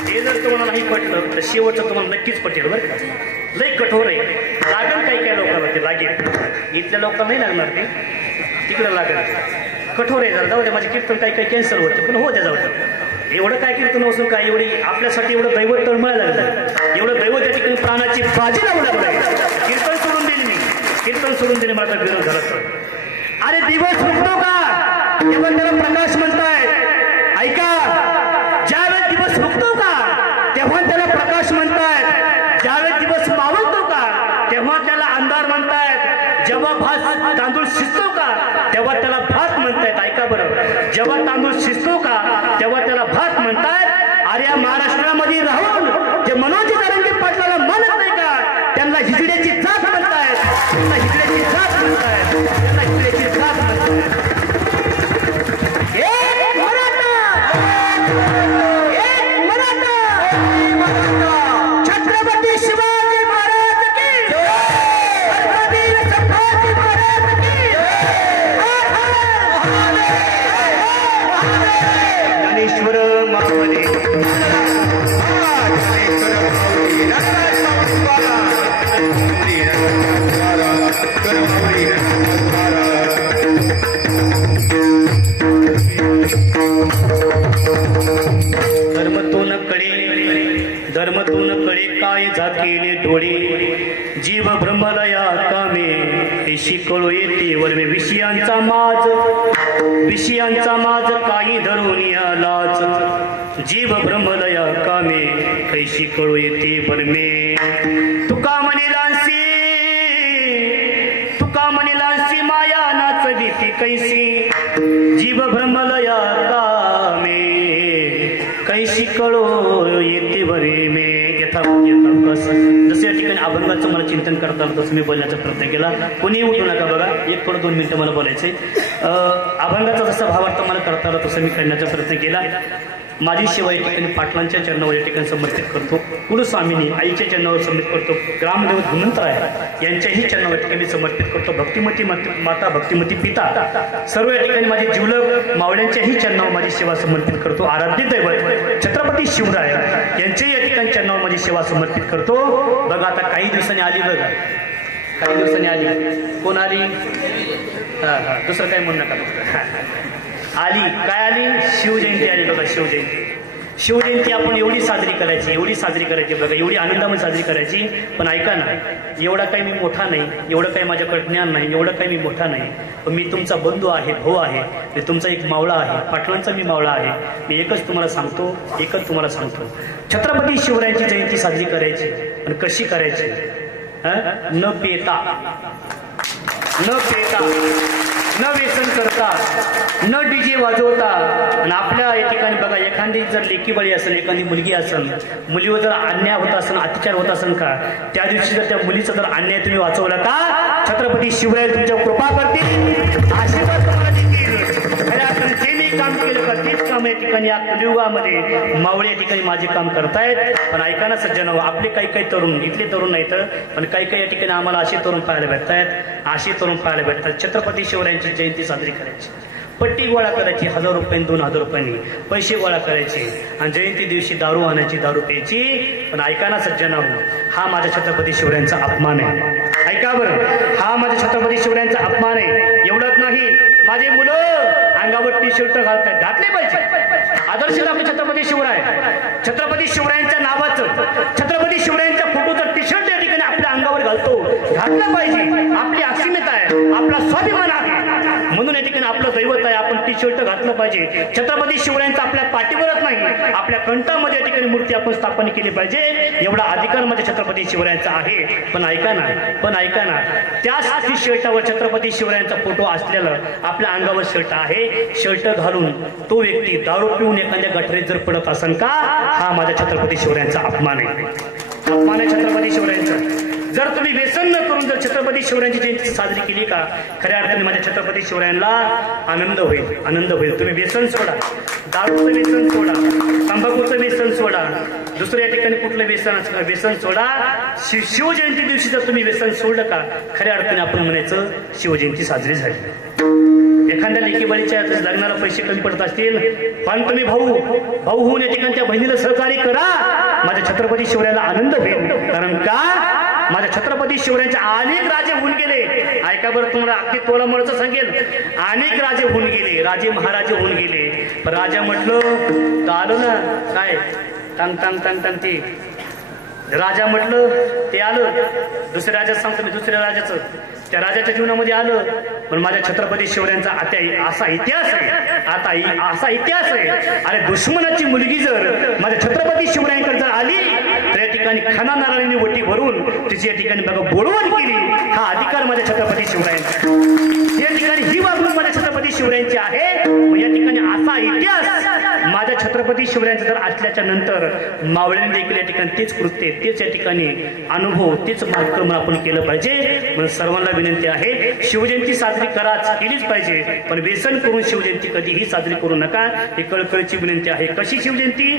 हे जर तुम्हाला नाही पटलं तर शेवटचं तुम्हाला नक्कीच पटेल बरं का. लय कठोर आहे, लागेल काही लोकांना ते लागेल, इथल्या लोकांना नाही लागणार ते, तिकडे लागेल. कठोर आहे जरा, जाऊ द्या. माझे कीर्तन काही कॅन्सल होतं पण हो द्या, जाऊ द्या. एवढं काय कीर्तन असून काय एवढी आपल्यासाठी एवढं दैवत तळमळायला लागलं, एवढं दैवत त्या ठिकाणी प्राणाची बाजी लावू लागलं. कीर्तन सोडून दिले मी, कीर्तन सोडून दिले, माझा विरोध झाला तर. अरे दिवस उगतो का तेव्हा त्याला प्रकाश म्हणतायत. ऐका, ज्यावेळेस दिवस उगतो का तेव्हा त्याला प्रकाश म्हणतायत, ज्यावेळेस दिवस मावळतो का तेव्हा त्याला अंधार म्हणतायत, जेव्हा भात तांदूळ शिजतो का तेव्हा त्याला भात म्हणतायत. ऐका बरं, जेव्हा तांदूळ शिजतो का तेव्हा त्याला भात म्हणतायत. अरे या महाराष्ट्रामध्ये राहून जे मनोजी जरांगे पाटलाला मानत नाही का त्यांना हिजड्याची जात म्हणतायत, त्यांना हिजड्याची जात म्हणतायत, त्यांना हिजड्याची जात म्हणतायत. एक मराठा, छत्रपती शिवाजी महाराज की धर्मवीर संभाजी महाराज की ज्ञानेश्वर माऊली, धर्मतून कळे काय झाकेले डोळे, जीव भ्रमलया कामे शिकळो येते वर्मे विषयांचा माज काही धरून या लाज, जीव भ्रमलया कामे कैशी कळो येते वर्मे. तुका म्हणे लांसी माया नाचविती कैसी, जीव भ्रमलया कामे कैशी कळो येते वरे मे. जसं या ठिकाणी अभंगाचं मला चिंतन करता आलं तसं मी बोलण्याचा प्रयत्न केला. कोणी उठू नका बघा, 1-2 मिनिटं मला बोलायचंय. अभंगाचा जसा भावार्थ मला करता आला तसं मी करण्याचा प्रयत्न केला. माझी सेवा या ठिकाणी पाटलांच्या चरणावर या ठिकाणी समर्पित करतो. कुलस्वामिनी आईच्या चरणावर समर्पित करतो. ग्रामदेवत हनुमंतराय यांच्याही चरणावर ठिकाणी मी समर्पित करतो. भक्तिमती माता, भक्तिमती पिता, सर्व या ठिकाणी माझे जिवलक मावळ्यांच्याही चरणावर माझी सेवा समर्पित करतो. आराध्य दैवत छत्रपती शिवराय यांच्याही या ठिकाणी चरणावर माझी सेवा समर्पित करतो. बघा आता काही दिवसांनी आली, बघा काही दिवसांनी आली. कोण आली? दुसरं काय म्हणू नका. आली काय आली? शिवजयंती आली. बघा शिवजयंती, शिवजयंती आपण एवढी साजरी करायची, एवढी साजरी करायची बघा, एवढी आनंदामध्ये साजरी करायची. पण ऐका ना, एवढा काही मी मोठा नाही, एवढं काही माझ्याकडे ज्ञान नाही, एवढं काही मी मोठा नाही. पण मी तुमचा बंधू आहे, भाऊ आहे, मी तुमचा एक मावळा आहे, पाटलांचा मी मावळा आहे. मी एकच तुम्हाला सांगतो, छत्रपती शिवरायांची जयंती साजरी करायची. आणि कशी करायची? न पेता, न व्यसन करता, न डीजे वाजवता. आणि आपल्या या ठिकाणी बघा, एखादी जर लेकीबाळी असेल, एखादी मुलगी असेल, मुलीवर जर अन्याय होत असेल, अत्याचार होत असेल का, त्या दिवशी जर त्या मुलीचा जर अन्याय तुम्ही वाचवला का, छत्रपती शिवराय तुमच्यावर कृपा करतील, आशीर्वाद तुम्हाला देतील. खऱ्या अर्थाने जे मी काम केलं का तेच काम या ठिकाणी या कलियुगामध्ये मावळे या ठिकाणी माझे काम करतायत. पण ऐका ना सज्जनो, आपले काही तरुण, इथले तरुण नाही तर पण काही या ठिकाणी आम्हाला असे तरुण पाहायला भेटतात. छत्रपती शिवरायांची जयंती साजरी करायची, पट्टी गोळा करायची, 1000 रुपयांनी 2000 रुपयांनी पैसे गोळा करायचे आणि जयंती दिवशी दारू आणायची, दारू प्यायची. पण ऐका ना सज्जनो, हा माझ्या छत्रपती शिवरायांचा अपमान आहे. ऐका बरं, हा माझ्या छत्रपती शिवरायांचा अपमान आहे. एवढंच नाही, माझे मुलं अंगावर टी शर्ट घालतात, घातले पाहिजे. आदर्श आपले छत्रपती शिवराय, छत्रपती शिवरायांच्या नावाचं, छत्रपती शिवरायांच्या फोटोचं टी शर्ट या ठिकाणी आपल्या अंगावर घातलं पाहिजे. आपली अस्मिता आहे, आपला स्वाभिमान आहे, म्हणून या ठिकाणी आपलं दैवत आहे, आपण टी शर्ट घातलं पाहिजे. छत्रपती शिवरायांचा आपल्या पाठीवरच नाही, आपल्या कंठामध्ये या ठिकाणी मूर्ती आपण स्थापन केली पाहिजे. एवढा अधिकार माझ्या छत्रपती शिवरायांचा आहे. पण ऐका ना, त्याच टी शर्टावर छत्रपती शिवरायांचा फोटो असलेलं आपल्या अंगावर शर्ट आहे, शर्ट घालून तो व्यक्ती दारू पिऊन एखाद्या गटरीत जर पडत असेल का, हा माझ्या छत्रपती शिवरायांचा अपमान आहे. छत्रपती शिवरायांचा. जर तुम्ही व्यसन न करून जर छत्रपती शिवरायांची जयंती साजरी केली का, खऱ्या अर्थाने माझ्या छत्रपती शिवरायांना आनंद होईल. तुम्ही व्यसन सोडा, दारूचं व्यसन सोडा, तंबाखूचं व्यसन सोडा, दुसऱ्या ठिकाणी कुठलं व्यसन सोडा. शिवजयंती दिवशी जर तुम्ही व्यसन सोडलं का, खऱ्या अर्थाने आपण म्हणायचं शिवजयंती साजरी झाली. एखाद्या लेकीबाळीच्या लग्नाला पैसे कमी पडत असतील, पण तुम्ही भाऊ होऊन या ठिकाणी त्या बहिणीला सहकार्य करा. माझ्या छत्रपती शिवरायाला आनंद होईल. कारण का, माझ्या छत्रपती शिवरायांचे अनेक राजे होऊन गेले. ऐका बरं, तुम्हाला अगदी तोलामोलाचं सांगेल, अनेक राजे होऊन गेले, राजे महाराजे होऊन गेले. पण राजा म्हटलं तर आलं ना, काय टांग ते राजा म्हटलं ते आलं. दुसऱ्या राजाचं सांगतो मी, दुसऱ्या राजाचं त्या राजाच्या जीवनामध्ये आलं. पण माझ्या छत्रपती शिवरायांचा असा इतिहास आहे. अरे दुश्मनाची मुलगी जर माझ्या छत्रपती शिवरायांकडे जर आली तर या ठिकाणी खना नारळाने वटी भरून तिची या ठिकाणी बघा बोलवण केली. हा अधिकार माझ्या छत्रपती शिवरायांचा. या ठिकाणी ही वागणूक माझ्या छत्रपती शिवरायांची आहे. या ठिकाणी असा इतिहास माझ्या छत्रपती शिवरायांचा जर असल्याच्या नंतर मावळ्यांनी देखील या ठिकाणी तेच कृत्य, तेच या ठिकाणी अनुभव, तेच मार्गक्रमण आपण केलं पाहिजे. म्हणून सर्वांना विनंती आहे, शिवजयंती साजरी केलीच पाहिजे, पण व्यसन करून शिवजयंती कधीही साजरी करू नका. ही कळकळीची विनंती आहे. कशी शिवजयंती?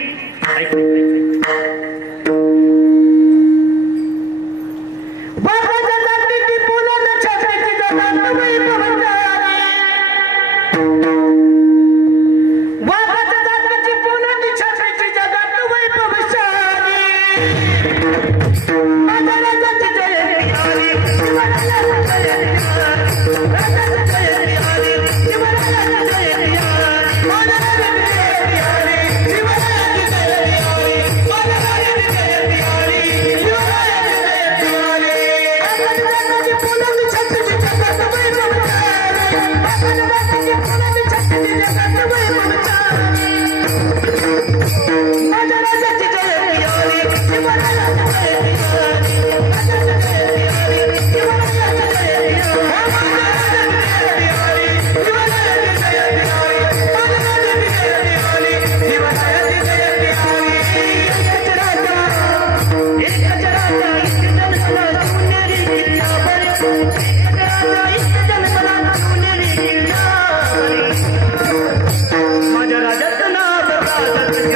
माझ्या राजाचं नाव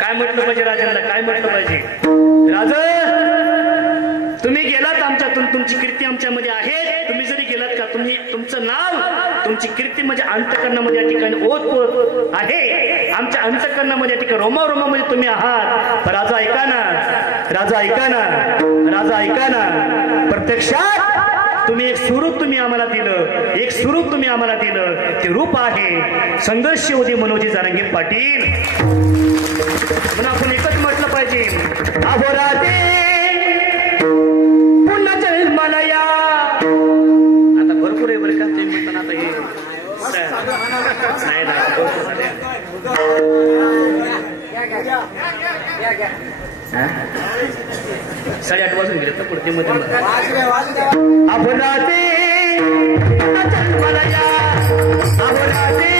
काय म्हटलं पाहिजे राजांना, काय म्हटलं पाहिजे? राजा, तुम्ही गेलात आमच्यातून, तुमची कीर्ती आमच्यामध्ये आहे. तुम्ही जरी गेलात का, तुम्ही तुमचं नाव, तुमची कीर्ती म्हणजे अंतकरणामध्ये या ठिकाणी ओत आहे. आमच्या अंतकरणामध्ये या ठिकाणी रोमारोमामध्ये तुम्ही आहात. राजा ऐका ना, राजा ऐका ना, राजा ऐका ना. प्रत्यक्षात तुम्ही एक स्वरूप तुम्ही आम्हाला दिलं, एक स्वरूप तुम्ही आम्हाला दिलं. ते रूप आहे संघर्ष होते मनोजी जरांगे पाटील. म्हणून आपण एकच म्हटलं पाहिजे, अहो राजे पुन्हा जन्माला या. आता भरपूर आहे बरं का तुम्ही म्हणताना, आता हे नाही नाही 8:30 वाजून गेले तर पुढते मध्ये अहो राजे पुन्हा जन्माला या, अहो राजे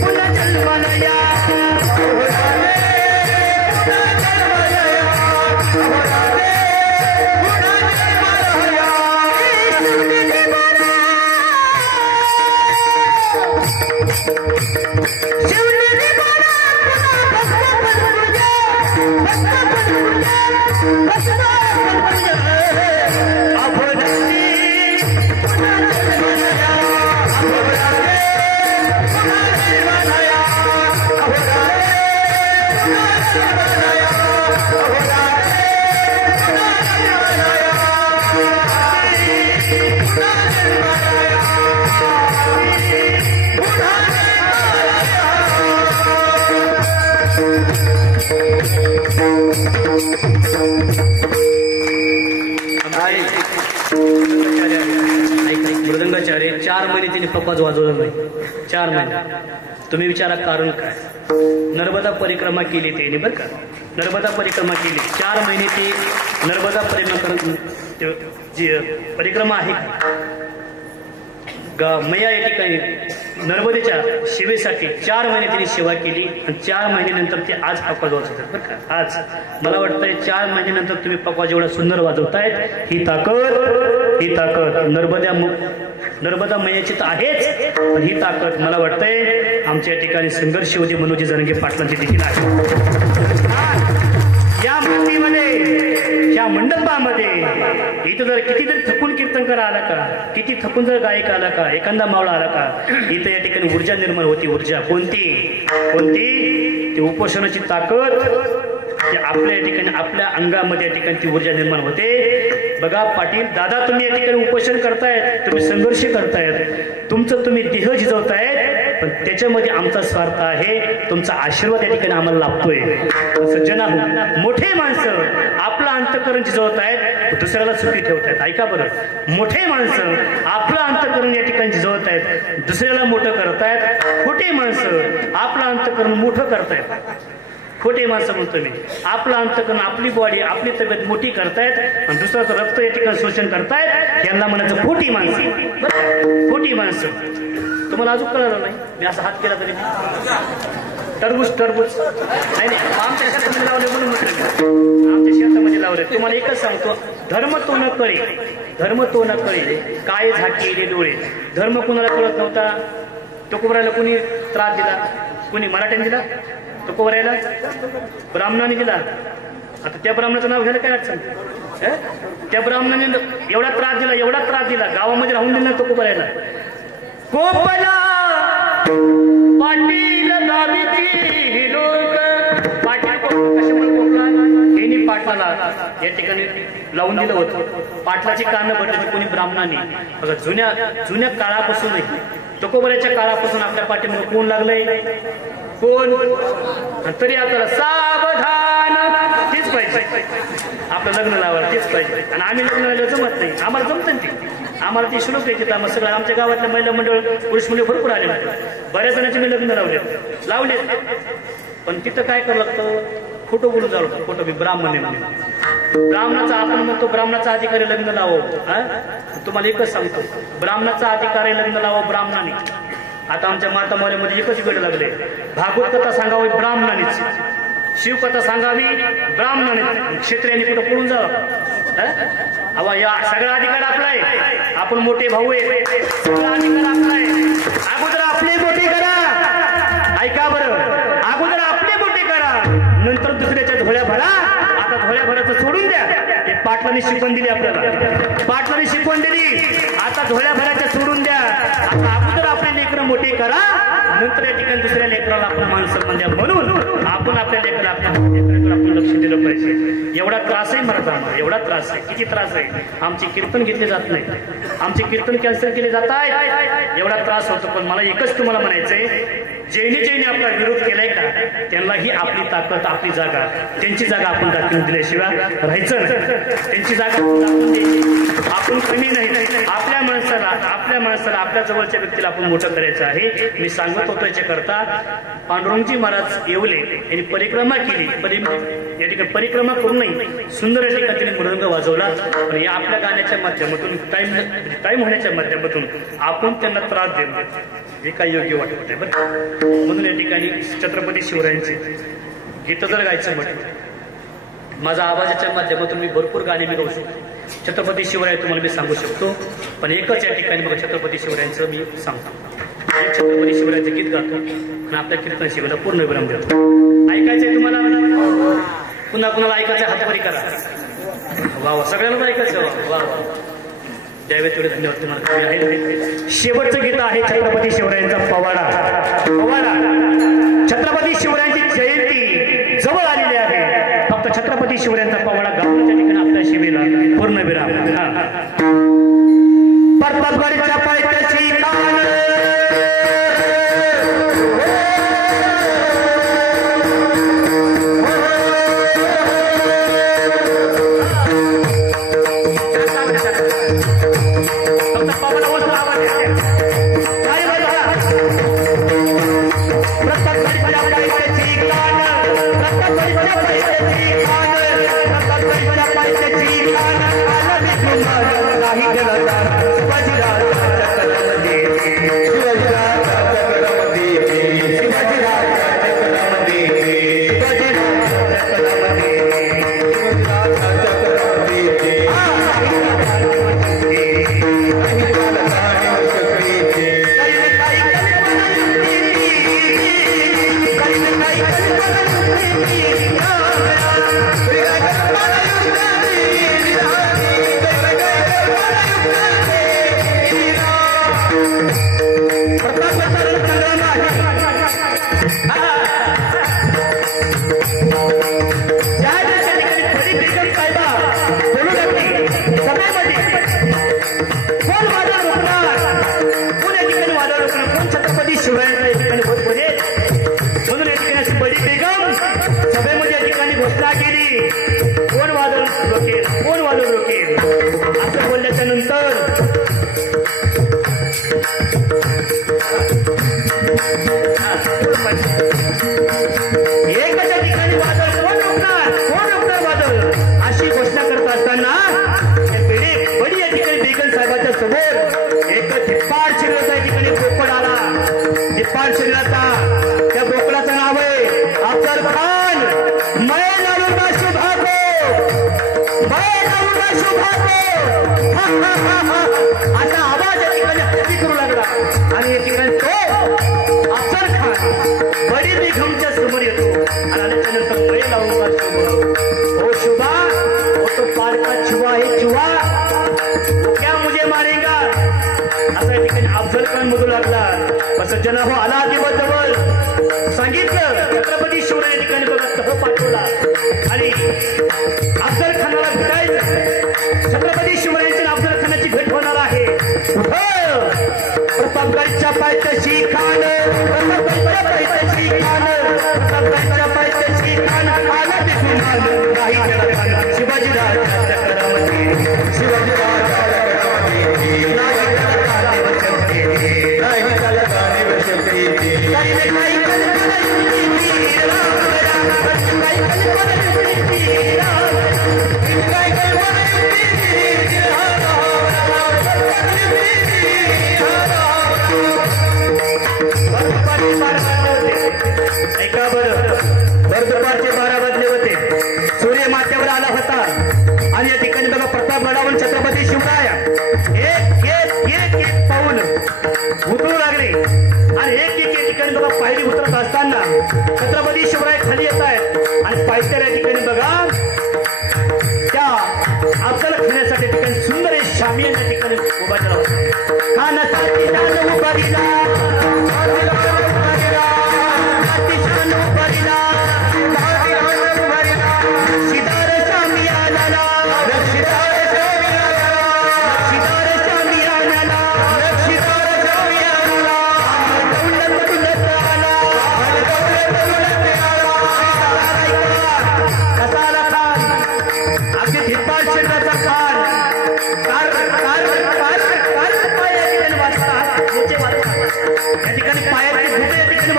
पुन्हा जन्माला या. मृदंगाचार्य 4 महिने त्यांनी पप्पाच वाजवलं नाही. 4 महिने. तुम्ही विचारा कारण काय? नर्मदा परिक्रमा केली त्यांनी बरं का, नर्मदा परिक्रमा केली. 4 महिने ती नर्मदा परिक्रमा आहे मैया या ठिकाणी नर्मदेच्या सेवेसाठी 4 महिने त्यांनी सेवा केली. आणि 4 महिन्यानंतर ते आज पप्पा वाजवतात बरं का. आज मला वाटतंय 4 महिन्यानंतर तुम्ही पप्पा जेवढा सुंदर वाजवतायत, ही ताकद नर्मदा मैयाची तर आहेच, पण ही ताकद मला वाटतंय आमच्या या ठिकाणी संघर्ष होते मनोजी जरांगे पाटलांची देखील आहे. या मातीमध्ये, या मंडपामध्ये इथं जर किती जर थकून कीर्तनकार आला का, किती थकून जर गायक आला का, एखादा मावळा आला का, इथं या ठिकाणी ऊर्जा निर्माण होती. ऊर्जा कोणती? ती उपोषणाची ताकद आपल्या या ठिकाणी, आपल्या अंगामध्ये या ठिकाणी ती ऊर्जा निर्माण होते. बघा पाटील दादा, तुम्ही या ठिकाणी उपोषण करतायत, तुम्ही संघर्ष करतायत, तुमचं तुम्ही देह झिजवतायत, पण त्याच्यामध्ये आमचा स्वार्थ आहे. तुमचा आशीर्वाद या ठिकाणी आम्हाला लाभतोय. सज्जनाहू, मोठे माणसं आपलं अंतकरण झिजवतायत, दुसऱ्याला सुखी ठेवतायत. ऐका बरं, मोठे माणसं आपलं अंतकरण या ठिकाणी झिजवतायत, दुसऱ्याला मोठं करतायत. खोटे माणसं आपलं अंतकरण मोठं करतायत. खोटे माणसं म्हणतो मी, आपलं अंतकरण, आपली बॉडी, आपली तब्येत मोठी करतायत आणि दुसऱ्याचं रक्त या ठिकाणी शोषण करतायत. यांना म्हणायचं खोटी माणसं. खोटी माणसं. तुम्हाला अजून कळलं नाही? मी असा हात केला तरी टरबूज नाही, आमच्या शेतामध्ये लावले म्हणून म्हटलं, आमच्या शेतामध्ये लावले. तुम्हाला एकच सांगतो, धर्म तो न कळे काय झाकेले डोळे. धर्म कोणाला कळत नव्हता. तुकोबरायला कोणी त्रास दिला? कोणी मराठ्याने दिला? तुकोबरायला ब्राह्मणाने दिला. आता त्या ब्राह्मणाचं नाव घ्यायला काय अडचण? त्या ब्राह्मणाने एवढा त्रास दिला, गावामध्ये राहून दिला तुकोबरायला. कोपला पाटील गावी पाटलाला या ठिकाणी लावून दिलं होतं. पाटलाची कानं भरली कोणी ब्राह्मणाने. बघा जुन्या काळापासूनही तुकोबऱ्याच्या काळापासून आपल्या पाठीमध्ये कोण लागलंय, कोण, तरी आपल्याला सावधान तेच पाहिजे. आपलं लग्न लावायला तेच पाहिजे. आणि आम्ही लग्न लावायला जमत नाही, आम्हाला जमतं ते. आम्हाला ते श्लोक यायचे. आम्हाला सगळं आमच्या गावातल्या महिला मंडळ पुरुष मंडळ भरपूर आले. बऱ्याच जणांचे मी लग्न लावले. पण तिथं काय करावं लागतं, खोटं बोलून जावं लागतं. खोटं मी ब्राह्मण आहे. ब्राह्मणाचा आपण म्हणतो ब्राह्मणाचा अधिकारी लग्न लावावं. तुम्हाला एकच सांगतो, ब्राह्मणाचा अधिकारी लग्न लावावं ब्राह्मणाने. आता आमच्या माता मोऱ्यामध्ये एकच वेळ लागले. भागवत कथा सांगावी ब्राह्मणानेच, शिवकथा सांगावी ब्राह्मणाने. क्षत्रियांनी कुठं पळून जावं. अवा या सगळा अधिकार आपला आहे. आपण मोठे भाऊ आहे, सगळा अधिकार आपला आहे. अगोदर आपले मोठे करा. ऐका बरं, अगोदर आपले मोठे करा, नंतर दुसऱ्याच्या झोळ्या भरा. आता झोळ्या भराचं सोडून द्या. हे पाटलांनी शिकवण दिली आपल्याला, पाटलांनी शिकवण दिली. आता झोळ्या भराच्या सोडून द्या. आता अगोदर आपले लेकरं मोठे करा, नंतर या ठिकाणी दुसऱ्या लेकराला आपण मान सन्मान द्या. म्हणून आपण आपल्या लेकराला आपण लक्ष दिलं पाहिजे. एवढा त्रास आहे मराठा, एवढा त्रास आहे. किती त्रास आहे. आमचे कीर्तन घेतले जात नाही, आमचे कीर्तन कॅन्सल केले जात आहेत. एवढा त्रास होतो. पण मला एकच तुम्हाला म्हणायचंय, ज्यांनी आपला विरोध केलाय का, त्यांनाही आपली ताकद, आपली जागा, त्यांची जागा आपण दाखवून दिल्याशिवाय राहायचं नाही. त्यांची जागा दाखवून द्यायची. आपण कमी नाही. आपल्या माणसाला आपल्या जवळच्या व्यक्तीला आपण मोठं करायचं आहे. मी सांगत होतो याच्याकरता पांडुरंगजी महाराज येवले यांनी परिक्रमा केली. या ठिकाणी परिक्रमा करून नाही, सुंदर या ठिकाणी त्यांनी मृदंग वाजवला. आणि या आपल्या गाण्याच्या माध्यमातून टाइम होण्याच्या माध्यमातून आपण त्यांना त्रास देणं हे काही योग्य वाटत नाही. बरं, म्हणून या ठिकाणी छत्रपती शिवरायांचे गीत जर गायचं म्हटलं, माझा आवाजाच्या माध्यमातून मी भरपूर गाणे मी गाऊ शकतो. छत्रपती शिवराय तुम्हाला मी सांगू शकतो. पण एकच या ठिकाणी बघा, छत्रपती शिवरायांचं मी सांगतो. छत्रपती शिवरायांचं गीत गातो आणि आपल्या कीर्तन शिवेला पूर्ण विराम देतो. ऐकायचंय तुम्हाला? पुन्हा कुणाला ऐकायचं हातवरी करा. वा, सगळ्यांना ऐकायचं. वा, द्यावे तेवढे धन्यवाद तुम्हाला. शेवटचं गीत आहे छत्रपती शिवरायांचा पवाडा. छत्रपती शिवरायांची जयंती जवळ आलेली आहे. फक्त छत्रपती शिवरायांचा पवाडा गावाच्या ठिकाणी आपल्या शिवेला पूर्ण विराम. परतवाडीच्या पायथ्याशी आता आवाज या ठिकाणी हत्ती करू लागला आणि या ठिकाणी तो अफजल खान बडी बेगमच्या समोर येतो आणि आल्याच्यानंतर मय लावून हो शुभा हो तो पार का छुआ है छुआ क्या मुझे मारेगा असा या ठिकाणी अफजल खान म्हणू लागला. बस जना हो आला जवळ सांगितलं छत्रपती शिवराय या ठिकाणी बघा तह पाठवला आणि त्यांच्या पायथ्याशी खान आला दिसून आलं नाही त्याला खान शिवाजी राजाच्या करामध्ये शिवाजी राजाच्या करामध्ये नाही त्याला खान वशक्ती नाही त्याला खान वशक्ती काही ऐका बरं भर दुपारचे 12 वाजले होते. सूर्य माथ्यावर आला होता आणि या ठिकाणी बघा प्रतापगडावरून छत्रपती शिवराय एक एक एक एक पाऊल उतरू लागले आणि एक एक एक ठिकाणी बघा पायरी उतरत असताना छत्रपती शिवराय खाली येत आहेत आणि पायथ्याला या ठिकाणी बघा त्या आपल्याला खाण्यासाठी ठिकाणी सुंदर शामी या ठिकाणी उभा केला होता. खाण्यासाठी उभा दिला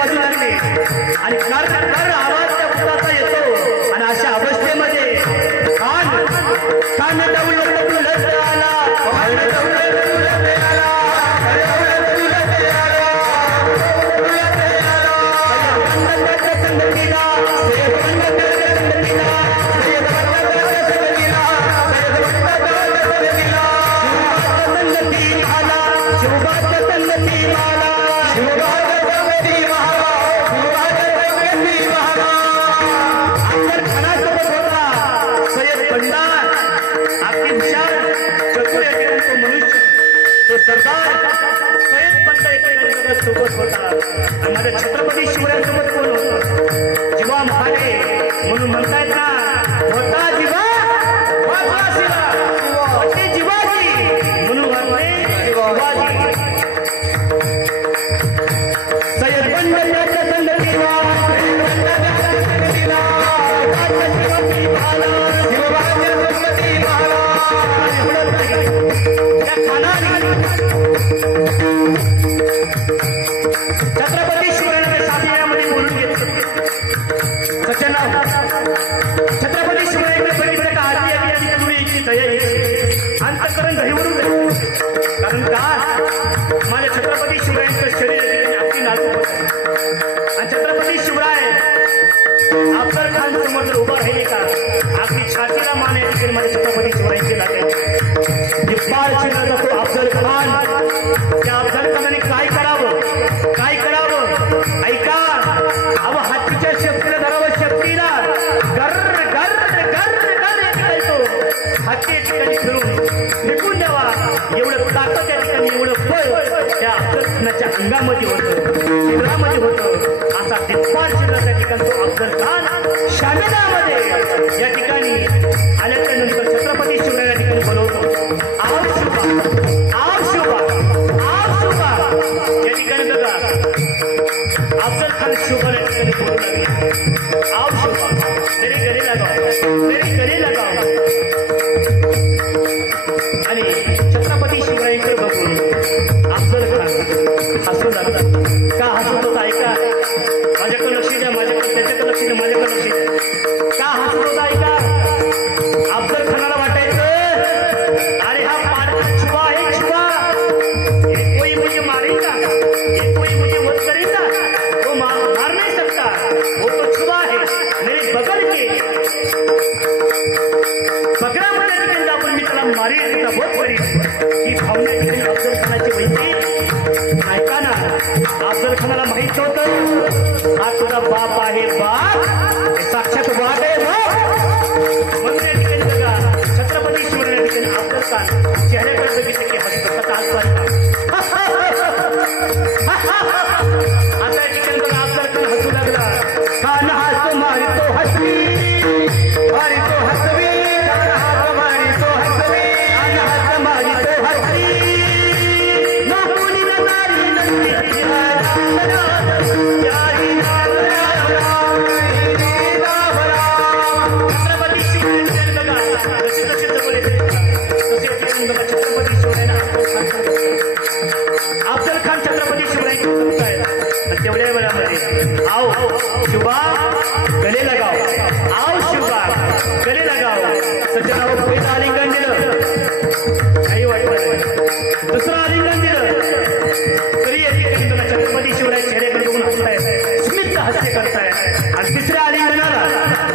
आणि कर आवाज त्या पुत्राचा येतो आणि अशा अवस्थेमध्ये खान माझ्या छत्रपती शिवरायांसोबत कोण होतं जीवा महाले म्हणून म्हणतायत ना होता जीवा वाचला शिवा ते जीवाजी म्हणून वाचले शिवाजी सय्यद बंडाच्या संगतीला छत्रपती शिवरायांच्या साधण्यामध्ये बोलून घेतलं. त्याचं नाव छत्रपती शिवरायांच्या बघितलं का आधी आधी आधी याची दया येते अंतकरण दहीवरून जाईल. कारण का माझ्या छत्रपती शिवरायांचं शरीर अगदी नाजूक होतं आणि छत्रपती शिवराय अफजल खान समोर जर उभा राहिले का अगदी छातीला मान या ठिकाणी माझ्या छत्रपती शिवरायांचे लागते. निब्बाळ चिन्ह जातो अफजल खान. त्या अफजल खानाने काय करावं काय करावं ऐका अव हातीच्या शक्तीला धरावं शक्तीला गर्र गर्र गर्र गर्र ऐकायचो हाती या ठिकाणी फिरून निघून द्यावा एवढं ताकद या ठिकाणी एवढं फळ त्या अफजल खानाच्या अंगामध्ये होतं शरीरामध्ये होतं. असा दिग्पाल चिन्ह त्या ठिकाणी तो अफजल खान शामिलामध्ये या ठिकाणी आल्याच्या नंतर छत्रपती शिवराय या ठिकाणी बोलवतो आव शिवा आव शिवा आव शिवा या ठिकाणी बघा अफजल खान शिवबा या ठिकाणी बोलू लागले आव शिवा मेरे गले लगाओ आणि छत्रपती शिवरायांकडे बघून अफजल खान हसू लागला. का हसत होता ऐका माझ्याकडे लक्ष द्या माझ्याकडे त्याच्याकडे लक्ष द्या माझ्याकडे लक्ष द्या. का हसत होता ऐका अफजल खानाला वाटायचं अरे हा पाडका छुआ आहे छुआ ये कोई मुझे मारेगा ये कोई मुझे वध करेगा वो मार नहीं सकता वो तो छुआ है मेरे बगल के बगडामध्ये ठिकाणी आपण मी त्याला मारेल त्याचा वध करीन ही भावना ठिकाणी अफजल खानाची होती. ऐका ना अफजल खानाला माहित होतं हा तुझा बाप आहे बाप साक्षात वाद आहे म्हणून या ठिकाणी बघा छत्रपती शिवराय या ठिकाणी अफजल खान चेहऱ्याकडे बघितलं की हसतो कसा हसतो आता या ठिकाणी बघा अफजल खान हसू लागला. खान हस मारितो हसवी मारितो हसवी खान हस मारितो हसवी खान हस मारितो हसवी नकुली नारी नंदी शुभा गले लगाव, आओ शुभा गले लगाव. सज्जनावर पहिलं आलिंगन दिलं, काही वाटलं. दुसरं आलिंगन दिलं तरी या ठिकाणी तुला छत्रपती शिवराय चेहऱ्याकडे बघून हसतायत, स्मित हास्य करतायत. आणि तिसऱ्या आलिंगनाला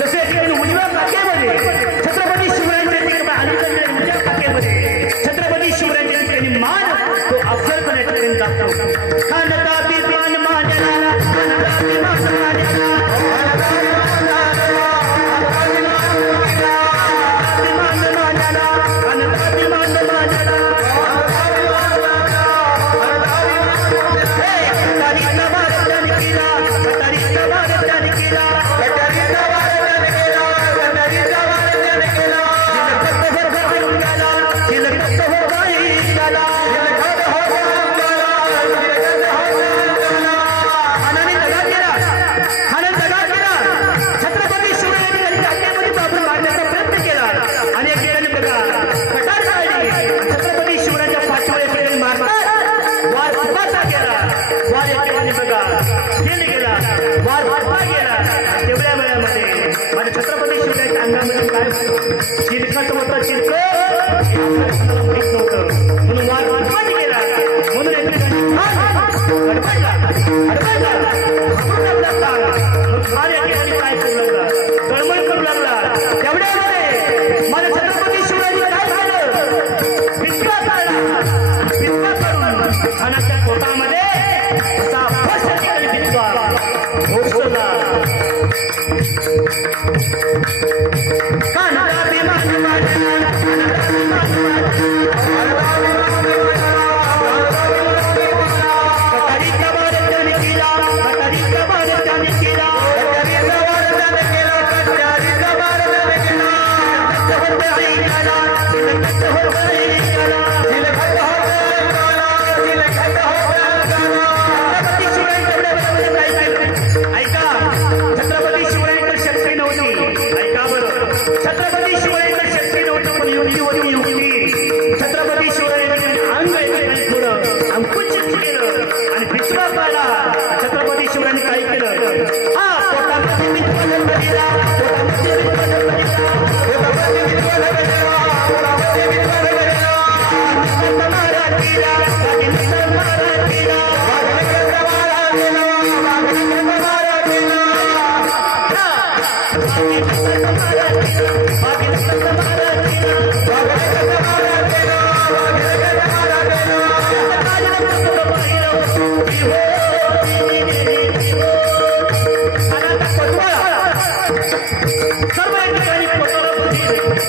जसे या ठिकाणी उजव्या काकेमध्ये छत्रपती शिवरायांच्या ठिकाणी आलिंगन दिलं, उजव्या काकेमध्ये छत्रपती शिवरायांच्या ठिकाणी मान तो अफजलपणे या ठिकाणी दाखवतो. खानदा बिमान मानला, खानदा बिमान मानला,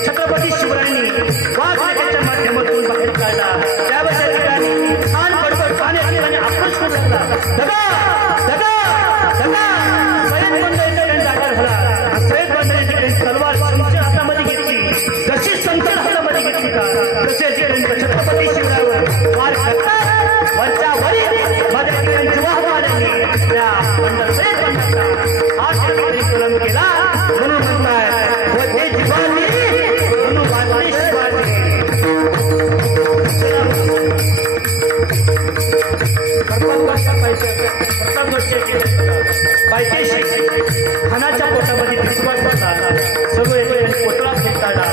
छत्रपती शिवरायांनी वाघ माध्यमातून बाहेर काढला. त्यावेळेच्या ठिकाणी छान बडबड पाणी आणि आक्रोश करू लागला. सय्यद बंद जागा झाला. सय्यद बंदाच्या ठिकाणी तलवार संच हातामध्ये घेतली, जशी संचल हातामध्ये घेतली का तसे छत्रपती शिवरायावर वार करतात. वरच्या वरी माझ्या ठिकाणी जुवाहवाल्यांनी त्या बंड सय्यद बंदाचा हात ठिकाणी कलम केला. म्हणून म्हणताय हे जिवानी म्हणून वाचले शिवाजी. पायथ्याशी खानाच्या पोटामध्ये भिजवाट होता. सर्व एका पोटला फेकाळला.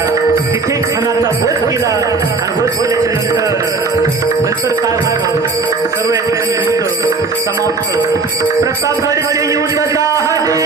तिथे खानाचा वध केला आणि वध केल्याच्या नंतर काय झालं, सर्व एका युद्ध समाप्त. प्रतापगडचे युद्ध झाले.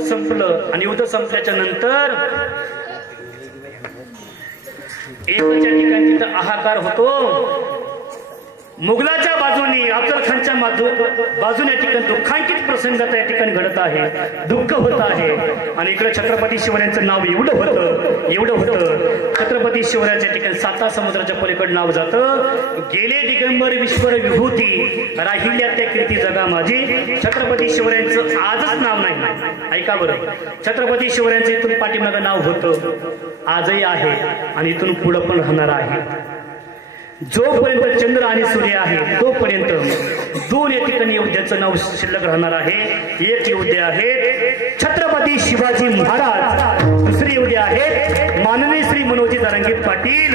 संपलं आणि युद्ध संपल्याच्या नंतर एकच्या ठिकाणी तिथं हाहाकार होतो. मुघलाच्या बाजूने अफजल खानच्या बाजूने या ठिकाणी दुःखांकित प्रसंग या ठिकाणी घडत आहे, दुःख होत आहे. आणि इकडे छत्रपती शिवरायांचं नाव एवढं होतं छत्रपती शिवरायांच्या ठिकाणी 7 समुद्राच्या पलीकडे नाव जातं. गेले दिगंबर विश्वर विभूती राहिल्या त्या कीर्ती जगा माझी. छत्रपती शिवरायांचं आजच नाव नाही, ऐका बरं, छत्रपती शिवरायांचं इथून पाठीमागं नाव होतं, आजही आहे आणि इथून पुढं पण राहणार आहे. जोपर्यंत चंद्र आणि सूर्य आहे तोपर्यंत दोन या ठिकाणी योद्ध्याचं नाव शिल्लक राहणार आहे. एक योद्धे आहेत छत्रपती शिवाजी महाराज, दुसरे योद्धे आहेत माननीय श्री मनोजी जरांगे पाटील.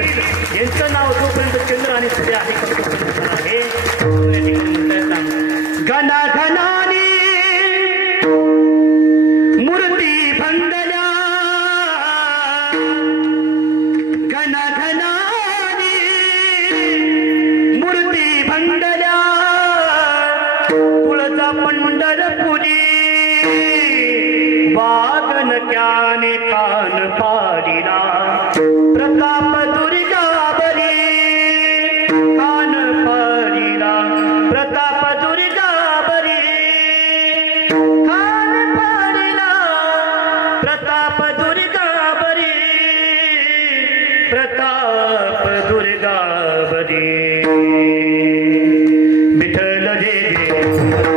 यांचं नाव जोपर्यंत चंद्र आणि सूर्य आहे गणा गणानी मूर्ती भंगल्या, गणा गणानी मूर्ती भंगल्या, तुळजा पंढरपुरी वागणक्याने कान पाडिला. प्रताप दुर्गा बरी कान पाडिला, प्रताप दुर्गा बरी कान पाडिला, प्रताप दुर्गा बरी प्रताप दुर्गा बरी. विठ्ठल जय जय